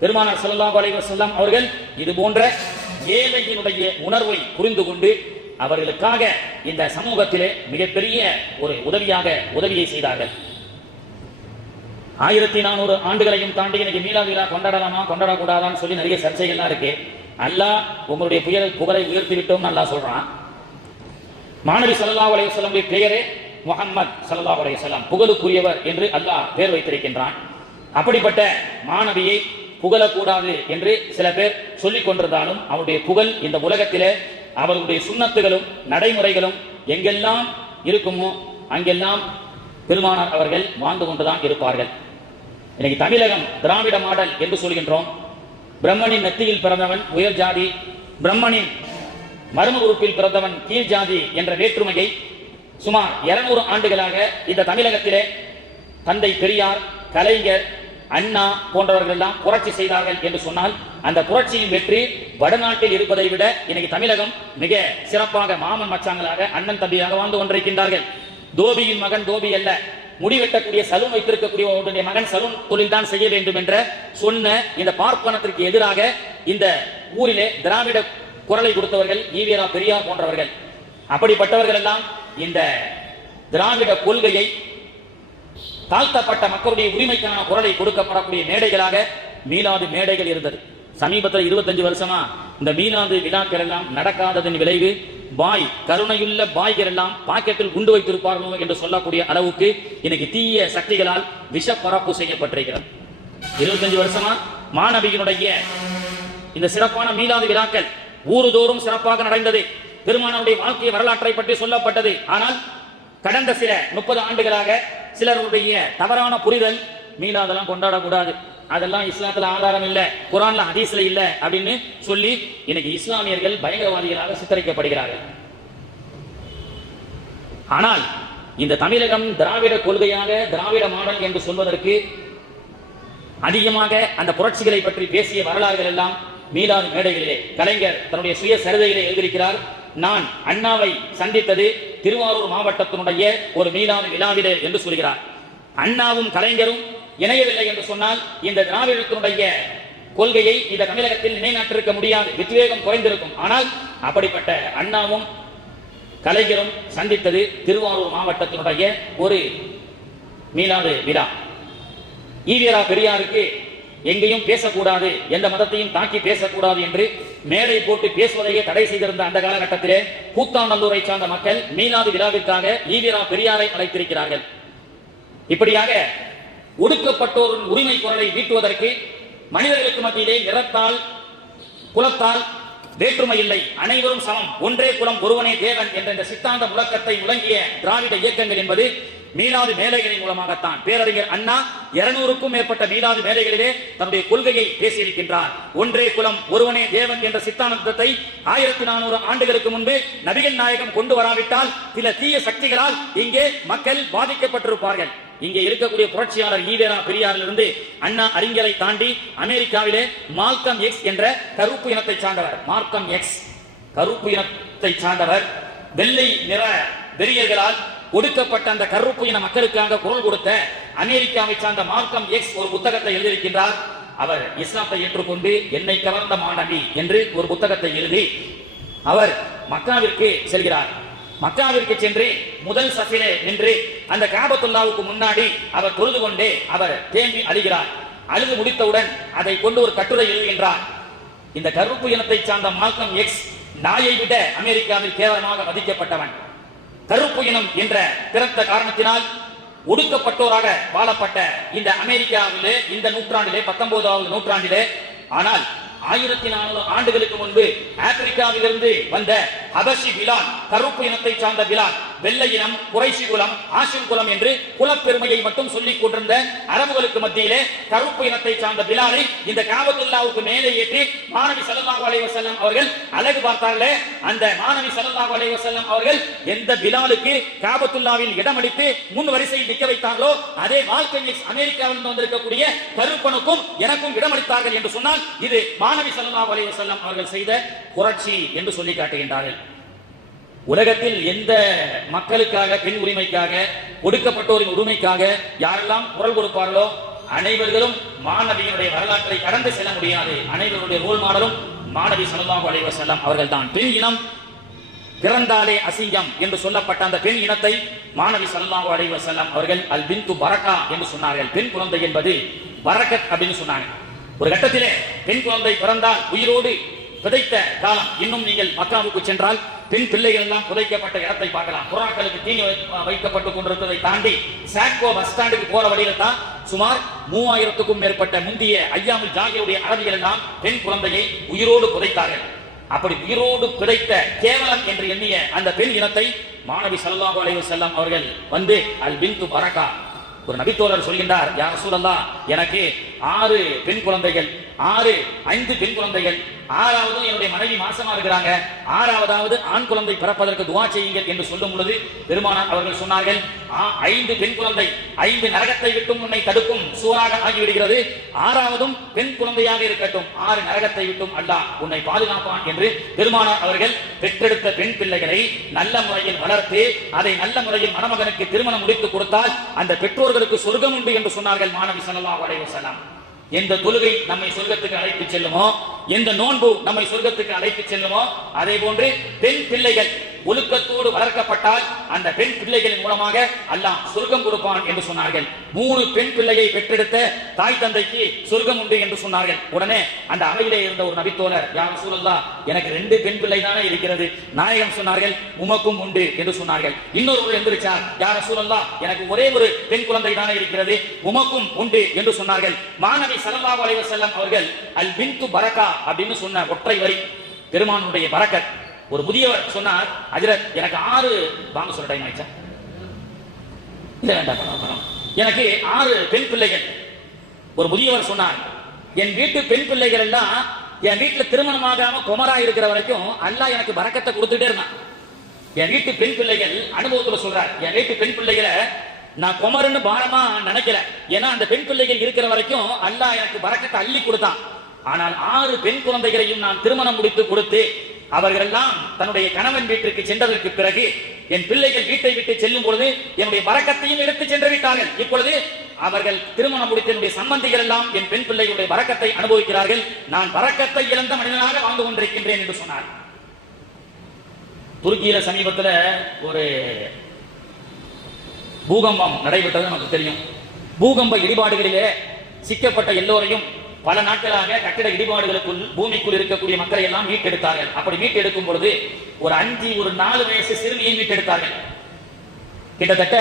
பெருமானார் ஸல்லல்லாஹு அலைஹி வஸல்லம் அவர்கள் இது போன்ற ஏழையினுடைய உணர்வை புரிந்து கொண்டு அவர்களுக்காக இந்த சமூகத்திலே மிகப்பெரிய ஒரு உதவியை செய்தார்கள். 1400 ஆண்டுகளையும் தாண்டி இன்னைக்கு மீலாது விழா கொண்டாடலாமா கொண்டாடக்கூடாதான்னு சொல்லி நிறைய சர்ச்சைகள்லாம் இருக்கு. அல்லாஹ் உங்களுடைய புகழை உயர்த்தி விட்டோம் நல்லா சொல்றான். மாணவி ஸல்லல்லாஹு அலைஹி வஸல்லம் பெயரே முஹம்மது ஸல்லல்லாஹு அலைஹி வஸல்லம், புகழுக்குரியவர் என்று அல்லாஹ் பெயர் வைத்திருக்கின்றான். அப்படிப்பட்ட மாணவியை புகழக்கூடாது என்று சில பேர் சொல்லிக் கொண்டிருந்தாலும் அவருடைய புகழ் இந்த உலகத்திலே அவர்களுடைய சுன்னத்துகளும் நடைமுறைகளும் எங்கெல்லாம் இருக்குமோ அங்கெல்லாம் பெருமானார் அவர்கள் வாழ்ந்து கொண்டுதான் இருப்பார்கள். இன்னைக்கு தமிழகம் திராவிட மாடல் என்று சொல்கின்றோம். பிரம்மனின் நெத்தியில் பிறந்தவன் உயர் ஜாதி, பிரம்மனின் மர்ம உறுப்பில் பிறந்தவன் கீழ் ஜாதி என்ற வேற்றுமையை சுமார் 200 ஆண்டுகளாக இந்த தமிழகத்திலே தந்தை பெரியார், கலைஞர், அண்ணா போன்றவர்கள் எல்லாம் புரட்சி செய்தார்கள் என்று சொன்னால் அந்த புரட்சியின் வெற்றி வடநாட்டில் இருப்பதை விட இன்னைக்கு தமிழகம் மிக சிறப்பாக மாமன் மச்சாங்களாக அண்ணன் தம்பியாக வாழ்ந்து கொண்டிருக்கின்றார்கள். தோபியின் மகன் தோபி அல்ல, முடிவெட்டக்கூடிய சலூன் வைத்திருக்கக்கூடிய மகன் சலூன் தொழில் தான் செய்ய வேண்டும் என்ற சொன்ன இந்த பார்ப்பனத்திற்கு எதிராக இந்த ஊரிலே திராவிட குரலை கொடுத்தவர்கள் ஈவேரா பெரியார் போன்றவர்கள். அப்படிப்பட்டவர்கள் எல்லாம் இந்த திராவிட கொள்கையை தாழ்த்தப்பட்ட மக்களுடைய உரிமைக்கான குரலை கொடுக்கப்படக்கூடிய மேடைகளாக மீலாது மேடைகள் இருந்தது. சமீபத்தில் 25 வருஷமா இந்த மீலாது விழாக்கள் எல்லாம் நடக்காததன் விளைவு கருணையுள்ள பாய்கள் எல்லாம் பாக்கெட்டில் குண்டு வைத்திருப்பார்களோ என்று சொல்லக்கூடிய அளவுக்கு இன்னைக்கு தீய சக்திகளால் விஷ பரப்பு செய்யப்பட்டிருக்கிறது. 25 வருஷமா மாணவியினுடைய இந்த சிறப்பான மீலாது விழாக்கள் ஊருதோறும் சிறப்பாக நடந்தது. பெருமானாருடைய வாழ்க்கை வரலாற்றை பற்றி சொல்லப்பட்டது. ஆனால் கடந்த சில 30 ஆண்டுகளாக சிலருடைய தவறான புரிதல் மீலாதெல்லாம் கொண்டாடக்கூடாது, அதெல்லாம் இஸ்லாத்துல ஆதாரம் இல்ல, குர்ஆன்ல ஹதீஸ்ல இல்ல அப்படின்னு சொல்லி இன்னைக்கு இஸ்லாமியர்கள் பயங்கரவாதிகளாக சித்தரிக்கப்படுகிறார்கள். ஆனால் இந்த தமிழகம் திராவிட கொள்கையாக திராவிட மாடல் என்று சொல்வதற்கு அதிகமாக அந்த புரட்சிகளை பற்றி பேசிய வரலாறுகள் எல்லாம் மீலாது மேடைகளிலே கலைஞர் தன்னுடைய சுய சரிதையிலே எழுதியிருக்கிறார். நான் அண்ணாவை சந்தித்தது திருவாரூர் மாவட்டத்தினுடைய ஒரு மீலாது விழாவிலே என்று சொல்கிறார். அண்ணாவும் கலைஞரும் இணையவில்லை என்று சொன்னால் இந்த திராவிடத்தினுடைய கொள்கையை இந்த தமிழகத்தில் நிலைநாட்டிருக்க முடியாது, வித்வேகம் குறைந்திருக்கும். ஆனால் அப்படிப்பட்ட அண்ணாவும் கலைஞரும் சந்தித்தது திருவாரூர் மாவட்டத்தினுடைய ஒரு மீலாது விழா. ஈவேரா பெரியாருக்கு எங்கேயும் பேசக்கூடாது, எந்த மதத்தையும் தாக்கி பேசக்கூடாது என்று மேடை போட்டு பேசுவதையே தடை செய்திருந்த அந்த காலகட்டத்திலே கூத்தாநல்லூரை சார்ந்த மக்கள் மீலாது விழாவிற்காக ஈவேரா பெரியாரை அழைத்திருக்கிறார்கள். இப்படியாக ஒடுக்கப்பட்டோர் உரிமை குரலை வீட்டுவதற்கு மனிதர்களுக்கு மத்தியிலே நிறத்தால் குலத்தால் வேற்றுமை இல்லை, அனைவரும் சமம், ஒன்றே குலம் ஒருவனே தேவன் என்ற இந்த சித்தாந்த முழக்கத்தை முழங்கிய திராவிட இயக்கங்கள் என்பது மீலாது மேடைகளின் மூலமாகத்தான். பேரறிஞர் அண்ணா 200க்கும் மேற்பட்ட மீலாது மேடைகளிலே தன்னுடைய கொள்கையை பேசியிருக்கின்றார். ஒன்றே குலம் ஒருவனே தேவன் என்ற சித்தாந்தத்தை 1400 ஆண்டுகளுக்கு முன்பே நபிகள் நாயகம் கொண்டு வராவிட்டால் சில தீய சக்திகளால் இங்கே மக்கள் பாதிக்கப்பட்டிருப்பார்கள். இங்கே இருக்கக்கூடிய புரட்சியாளர் ஈவேரா பெரியாரிலிருந்து அண்ணா அறிஞரை தாண்டி அமெரிக்காவிலே மால்கம் எக்ஸ் என்ற கருப்பு இனத்தை சார்ந்தவர், மால்கம் எக்ஸ் கருப்பு இனத்தை சார்ந்தவர், வெள்ளை நிற வெறியர்களால் ஒடுக்கப்பட்ட அந்த கருப்பு இன மக்களுக்காக குரல் கொடுத்த அமெரிக்காவை சார்ந்த மால்கம் எக்ஸ் ஒரு புத்தகத்தை எழுதியிருக்கின்றார். அவர் இஸ்லாத்தை ஏற்றுக்கொண்டு என்னை கவர்ந்த மாணவி என்று ஒரு புத்தகத்தை எழுதி அவர் மக்காவிற்கு செல்கிறார். மக்காவிற்கு சென்று முதல் சஃபிலே நின்று அந்த காபத்துல்லாவுக்கு முன்னாடி அவர் தொழுது கொண்டே அவர் தேம்பி அழுகிறார். அழுது முடித்தவுடன் அதை கொண்டு ஒரு கட்டுரை எழுதுகின்றார். இந்த கருப்பு இனத்தை சார்ந்த மால்கம் எக்ஸ் நாயை விட அமெரிக்காவில் கேவலமாக மதிக்கப்பட்டவன். கருப்பு இனம் என்ற பிறந்த காரணத்தினால் ஒடுக்கப்பட்டோராக வாழப்பட்ட இந்த அமெரிக்காவிலே இந்த நூற்றாண்டிலே 19வது நூற்றாண்டிலே, ஆனால் 1400 ஆண்டுகளுக்கு முன்பு ஆப்பிரிக்காவிலிருந்து வந்த ஹபஷி பிலால், கருப்பு இனத்தை சார்ந்த பிலால், வெள்ளை இனம், குறைஷி குலம், ஆஷிம் குலம் என்று குலப்பெருமையை மட்டும் சொல்லிக் கொண்டிருந்த அரபுகளுக்கு மத்தியிலே கருப்பு இனத்தை சார்ந்த பிலாலை இந்த காபத்துல்லாவுக்கு மேலே ஏற்றி மாணவி ஸல்லல்லாஹு அலைஹி வஸல்லம் அவர்கள் அழகு பார்த்தார்களே, அந்த மாணவி ஸல்லல்லாஹு அலைஹி வஸல்லம் அவர்கள் எந்த பிலாலுக்கு காபத்துல்லாவில் இடமளித்து முன் வரிசையில் நிற்க வைத்தார்களோ அதே மால்கமிக்ஸ் அமெரிக்காவில் வந்திருக்கக்கூடிய கருப்பனுக்கும் எனக்கும் இடமளித்தார்கள் என்று சொன்னால் இது மாணவி ஸல்லல்லாஹு அலைஹி வஸல்லம் அவர்கள் செய்த புரட்சி என்று சொல்லி காட்டுகின்றார்கள். உலகத்தில் எந்த மக்களுக்காக, பெண் உரிமைக்காக, ஒடுக்கப்பட்டோரின் உரிமைக்காக யாரெல்லாம் குரல் கொடுப்பார்களோ அனைவர்களும் மாணவியினுடைய வரலாற்றை கடந்து செல்ல முடியாது. அனைவருடைய ரோல் மாடலும் மாணவி ஸல்லல்லாஹு அலைஹி வஸல்லம் அவர்கள் தான். பெண் இனம் பிறந்தாலே அசிங்கம் என்று சொல்லப்பட்ட அந்த பெண் இனத்தை மாணவி ஸல்லல்லாஹு அலைஹி வஸல்லம் அவர்கள் அல் பின்து பரக்கா என்று சொன்னார்கள். பெண் குழந்தை என்பது பரக்கத் அப்படின்னு சொன்னாங்க. ஒரு கட்டத்திலே பெண் குழந்தை பிறந்தால் உயிரோடு புதைத்த காலம். இன்னும் நீங்கள் மக்காவுக்கு சென்றால் பெண் பிள்ளைகள் எல்லாம் புதைக்கப்பட்ட இடத்தை பார்க்கலாம். புறாக்களுக்கு தீனி வைக்கப்பட்டுக் கொண்டிருப்பதை தாண்டி சாக்கோ பஸ் ஸ்டாண்டுக்கு போற வழியில தான் சுமார் 3000க்கும் மேற்பட்ட முந்திய ஐயாமுல் ஜாகிருடைய அரபிகள் எல்லாம் பெண் குழந்தையை உயிரோடு புதைத்தார்கள். அப்படி உயிரோடு புதைத்த கேவலம் என்று எண்ணிய அந்த பெண் இனத்தை மாணவி ஸல்லல்லாஹு அலைஹி வஸல்லம் அவர்கள் வந்து அல் பின்து பரக்கா. ஒரு நபித்தோழர் சொல்கின்றார், யா ரசூலல்லாஹ், எனக்கு 6 பெண் குழந்தைகள், 5 பெண் குழந்தைகள், 6வது என்னுடைய மனைவி மாசமா இருக்கிறாங்க, 6வதாவது ஆண் குழந்தை பிறப்பதற்கு துஆ செய்யுங்கள் என்று சொல்லும் பொழுது பெருமானார் அவர்கள் சொன்னார்கள், 5 பெண் குழந்தை 5 நரகத்தை விட்டும் உன்னை தடுக்கும் சூறாக ஆகிவிடுகிறது, 6வதும் பெண் குழந்தையாக இருக்கட்டும், 6 நரகத்தை விட்டும் அல்லாஹ் உன்னை பாதுகாப்பான் என்று பெருமானார் அவர்கள் பெற்றெடுத்த பெண் பிள்ளைகளை நல்ல முறையில் வளர்த்து அதை நல்ல முறையில் மணமகனுக்கு திருமணம் முடித்து கொடுத்தால் அந்த பெற்றோர்களுக்கு சொர்க்கம் உண்டு என்று சொன்னார்கள் மாணவி ஸல்லல்லாஹு அலைஹி வஸல்லம். எந்த தொழுகை நம்மை சொர்க்கத்துக்கு அழைத்து செல்லுமோ, எந்த நோன்பு நம்மை சொர்க்கத்துக்கு அழைத்து செல்லுமோ, அதே போன்று பெண் பிள்ளைகள் ஒழுக்கத்தோடு வளர்க்கப்பட்டால் அந்த பெண் பிள்ளைகளின் மூலமாக அல்லாஹ் சொர்க்கம் கொடுப்பான் என்று சொன்னார்கள். 3 பெண் பிள்ளையை பெற்றெடுத்த தாய் தந்தைக்கு சொர்க்கம் உண்டு என்று சொன்னார்கள். உடனே அந்த அவையிலே இருந்த ஒரு நபித்தோழர், யா ரசூலல்லாஹ், எனக்கு 2 பெண் பிள்ளை தானே இருக்கிறது. நாயகம் சொன்னார்கள், உமக்கும் உண்டு என்று சொன்னார்கள். இன்னொரு எந்திரிச்சார், யா ரசூலல்லாஹ், எனக்கு ஒரே ஒரு பெண் குழந்தை தானே இருக்கிறது, உமக்கும் உண்டு என்று சொன்னார்கள். மாணவி ஸல்லல்லாஹு அலைஹி வஸல்லம் அவர்கள் அல் பின்து பரக்கா அப்படின்னு சொன்ன ஒற்றை வரி பெருமானுடைய பரக்கத். ஒரு முதியவர் சொன்னார், ஹஜ்ரத், எனக்கு 6 வாங்க சொல்ல டைம் ஆயிடுச்சா? இல்ல வேண்டாம், எனக்கு 6 பெண் பிள்ளைகள். ஒரு முதியவர் சொன்னார், என் வீட்டு பெண் பிள்ளைகள் எல்லாம் என் வீட்டுல திருமணமாகாம குமரா இருக்கிற வரைக்கும் அல்லாஹ் எனக்கு பரக்கத்தை கொடுத்துட்டே இருந்தான். என் வீட்டு பெண் பிள்ளைகள் அனுபவத்துல சொல்றார், என் வீட்டு பெண் பிள்ளைகளை நான் குமரன்னு பாரமா நினைக்கல. ஏன்னா அந்த பெண் பிள்ளைகள் இருக்கிற வரைக்கும் அல்லாஹ் எனக்கு பரக்கத்தை அள்ளி கொடுத்தான். ஆனால் 6 பெண் குழந்தைகளையும் நான் திருமணம் முடித்து கொடுத்து அவர்கள் எல்லாம் தன்னுடைய கணவன் வீட்டிற்கு சென்றதற்கு பிறகு என் பிள்ளைகள் வீட்டை விட்டு செல்லும் பொழுது என்னுடைய பரக்கத்தையும் எடுத்து சென்று விட்டார்கள். இப்பொழுது அவர்கள் திருமணம் முடித்த என்னுடைய சம்பந்திகள் எல்லாம் என் பெண் பிள்ளைகளுடைய பரக்கத்தை அனுபவிக்கிறார்கள். நான் பரக்கத்தை இழந்த மனிதனாக வாழ்ந்து கொண்டிருக்கின்றேன் என்று சொன்னார். துருக்கியில சமீபத்தில் ஒரு பூகம்பம் நடைபெற்றது நமக்கு தெரியும். பூகம்ப இடிபாடுகளிலே சிக்கப்பட்ட எல்லோரையும் பல நாட்களாக கட்டிட இடிபாடுகளுக்குள் பூமிக்குள் இருக்கக்கூடிய மக்களை எல்லாம் மீட்டெடுத்தார்கள். அப்படி மீட்டெடுக்கும் பொழுது ஒரு 4 வயசு சிறுமியை மீட்டெடுத்தார்கள். கிட்டத்தட்ட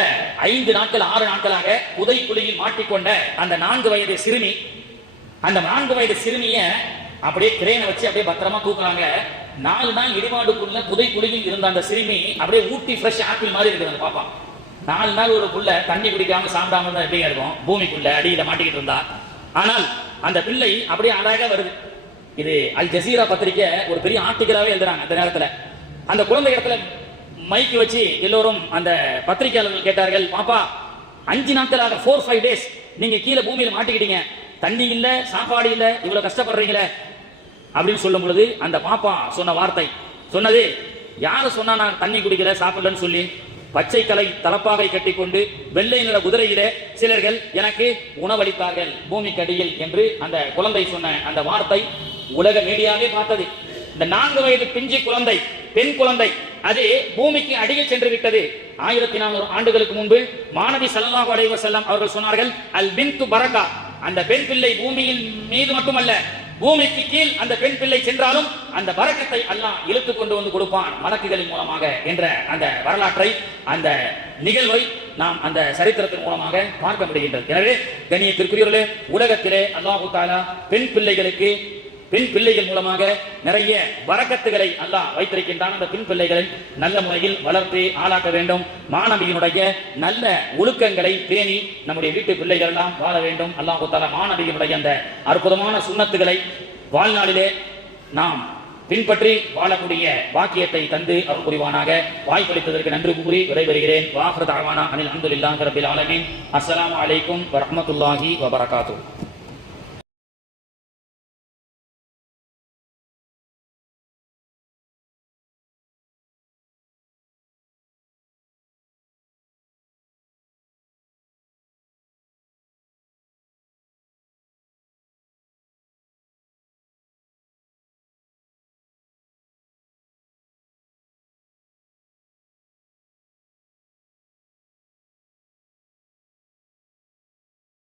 5 நாட்கள் 6 நாட்களாக புதைக்குழியில் மாட்டிக்கொண்ட அந்த 4 வயது சிறுமி, அந்த 4 வயது சிறுமிய அப்படியே கிரேனை வச்சு அப்படியே பத்திரமா தூக்குறாங்க. 4 நாள் இடிபாடுக்குள்ள புதைக்குழியில் இருந்த அந்த சிறுமி அப்படியே ஊட்டி ஃப்ரெஷ் ஆப்பிள் மாதிரி இருக்குது. அந்த பாப்பா 4 நாள் ஒரு புள்ள தண்ணி குடிக்காம சாப்பிடாம தான் எப்படிங்க இருக்கும், பூமிக்குள்ள அடியில மாட்டிக்கிட்டு இருந்தா. ஆனால் அந்த பிள்ளை அப்படியே அழகா வருது. இது அல் ஜசீரா பத்திரிக்கை ஒரு பெரிய ஆர்டிகலாவே எழுதுறாங்க. அந்த நேரத்தில் அந்த குழந்தை இடத்துல மைக்கு வச்சு எல்லோரும் அந்த பத்திரிகையாளர்கள் கேட்டார்கள், பாப்பா 5 நாட்களாக 4-5 டேஸ் நீங்க கீழே பூமியில மாட்டிக்கிட்டீங்க, தண்ணி இல்ல, சாப்பாடு இல்ல, இவ்வளவு கஷ்டப்படுறீங்களே அப்படின்னு சொல்லும் பொழுது அந்த பாப்பா சொன்ன வார்த்தை சொன்னது, யாரு சொன்னா நான் தண்ணி குடிக்கல சாப்பிடலன்னு சொல்லி, பச்சை கலை தலப்பாகை கட்டிக்கொண்டு வெள்ளை நிற குதிரையிலே சிலர்கள் எனக்கு உணவளித்தார்கள் பூமிக்கு அடியில் என்று அந்த குழந்தை சொன்ன அந்த வார்த்தை உலக மீடியாவே பார்த்தது. இந்த 4 வயது பிஞ்சு குழந்தை, பெண் குழந்தை, அது பூமிக்கு அடியில் சென்று விட்டது. 1400 ஆண்டுகளுக்கு முன்பு மாணவி ஸல்லல்லாஹு அலைஹி வஸல்லம் அவர்கள் சொன்னார்கள், அல் பின்து பரக்கா, அந்த பெண் பிள்ளை பூமியின் மீது மட்டுமல்ல பூமிக்கு கீழ் அந்த பெண் பிள்ளை சென்றாலும் அந்த பரக்கத்தை அல்லாஹ் இழுத்து கொண்டு வந்து கொடுப்பான் மலக்குகளின் மூலமாக என்ற அந்த வரலாற்றை, அந்த நிகழ்வை நாம் அந்த சரித்திரத்தின் மூலமாக பார்க்க முடிகின்றது. எனவே கண்ணியத்திற்குரியவர்களே, உலகத்திலே அல்லாஹு தஆலா பெண் பிள்ளைகளுக்கு பெண் பிள்ளைகள் மூலமாக நிறைய வரக்கத்துகளை அல்லாஹ் வைத்திருக்கின்றான். அந்த பெண் பிள்ளைகளை நல்ல முறையில் வளர்த்து ஆளாக்க வேண்டும். மாணவியினுடைய நல்ல ஒழுக்கங்களை பேணி நம்முடைய வீட்டு பிள்ளைகள் எல்லாம் வாழ வேண்டும். அல்லாஹ் தஆலா மாணவியினுடைய அந்த அற்புதமான சுன்னத்துகளை வாழ்நாளிலே நாம் பின்பற்றி வாழக்கூடிய வாக்கியத்தை தந்து அருள் புரிவானாக. வாய்ப்பளித்ததற்கு நன்றி கூறி விடைபெறுகிறேன். வாஹிரு தஅவானா அனில் ஹம்துலில்லாஹி ரப்பில் ஆலமீன். அஸ்ஸலாமு அலைக்கும் வரஹ்மத்துல்லாஹி வபரகாத்துஹு.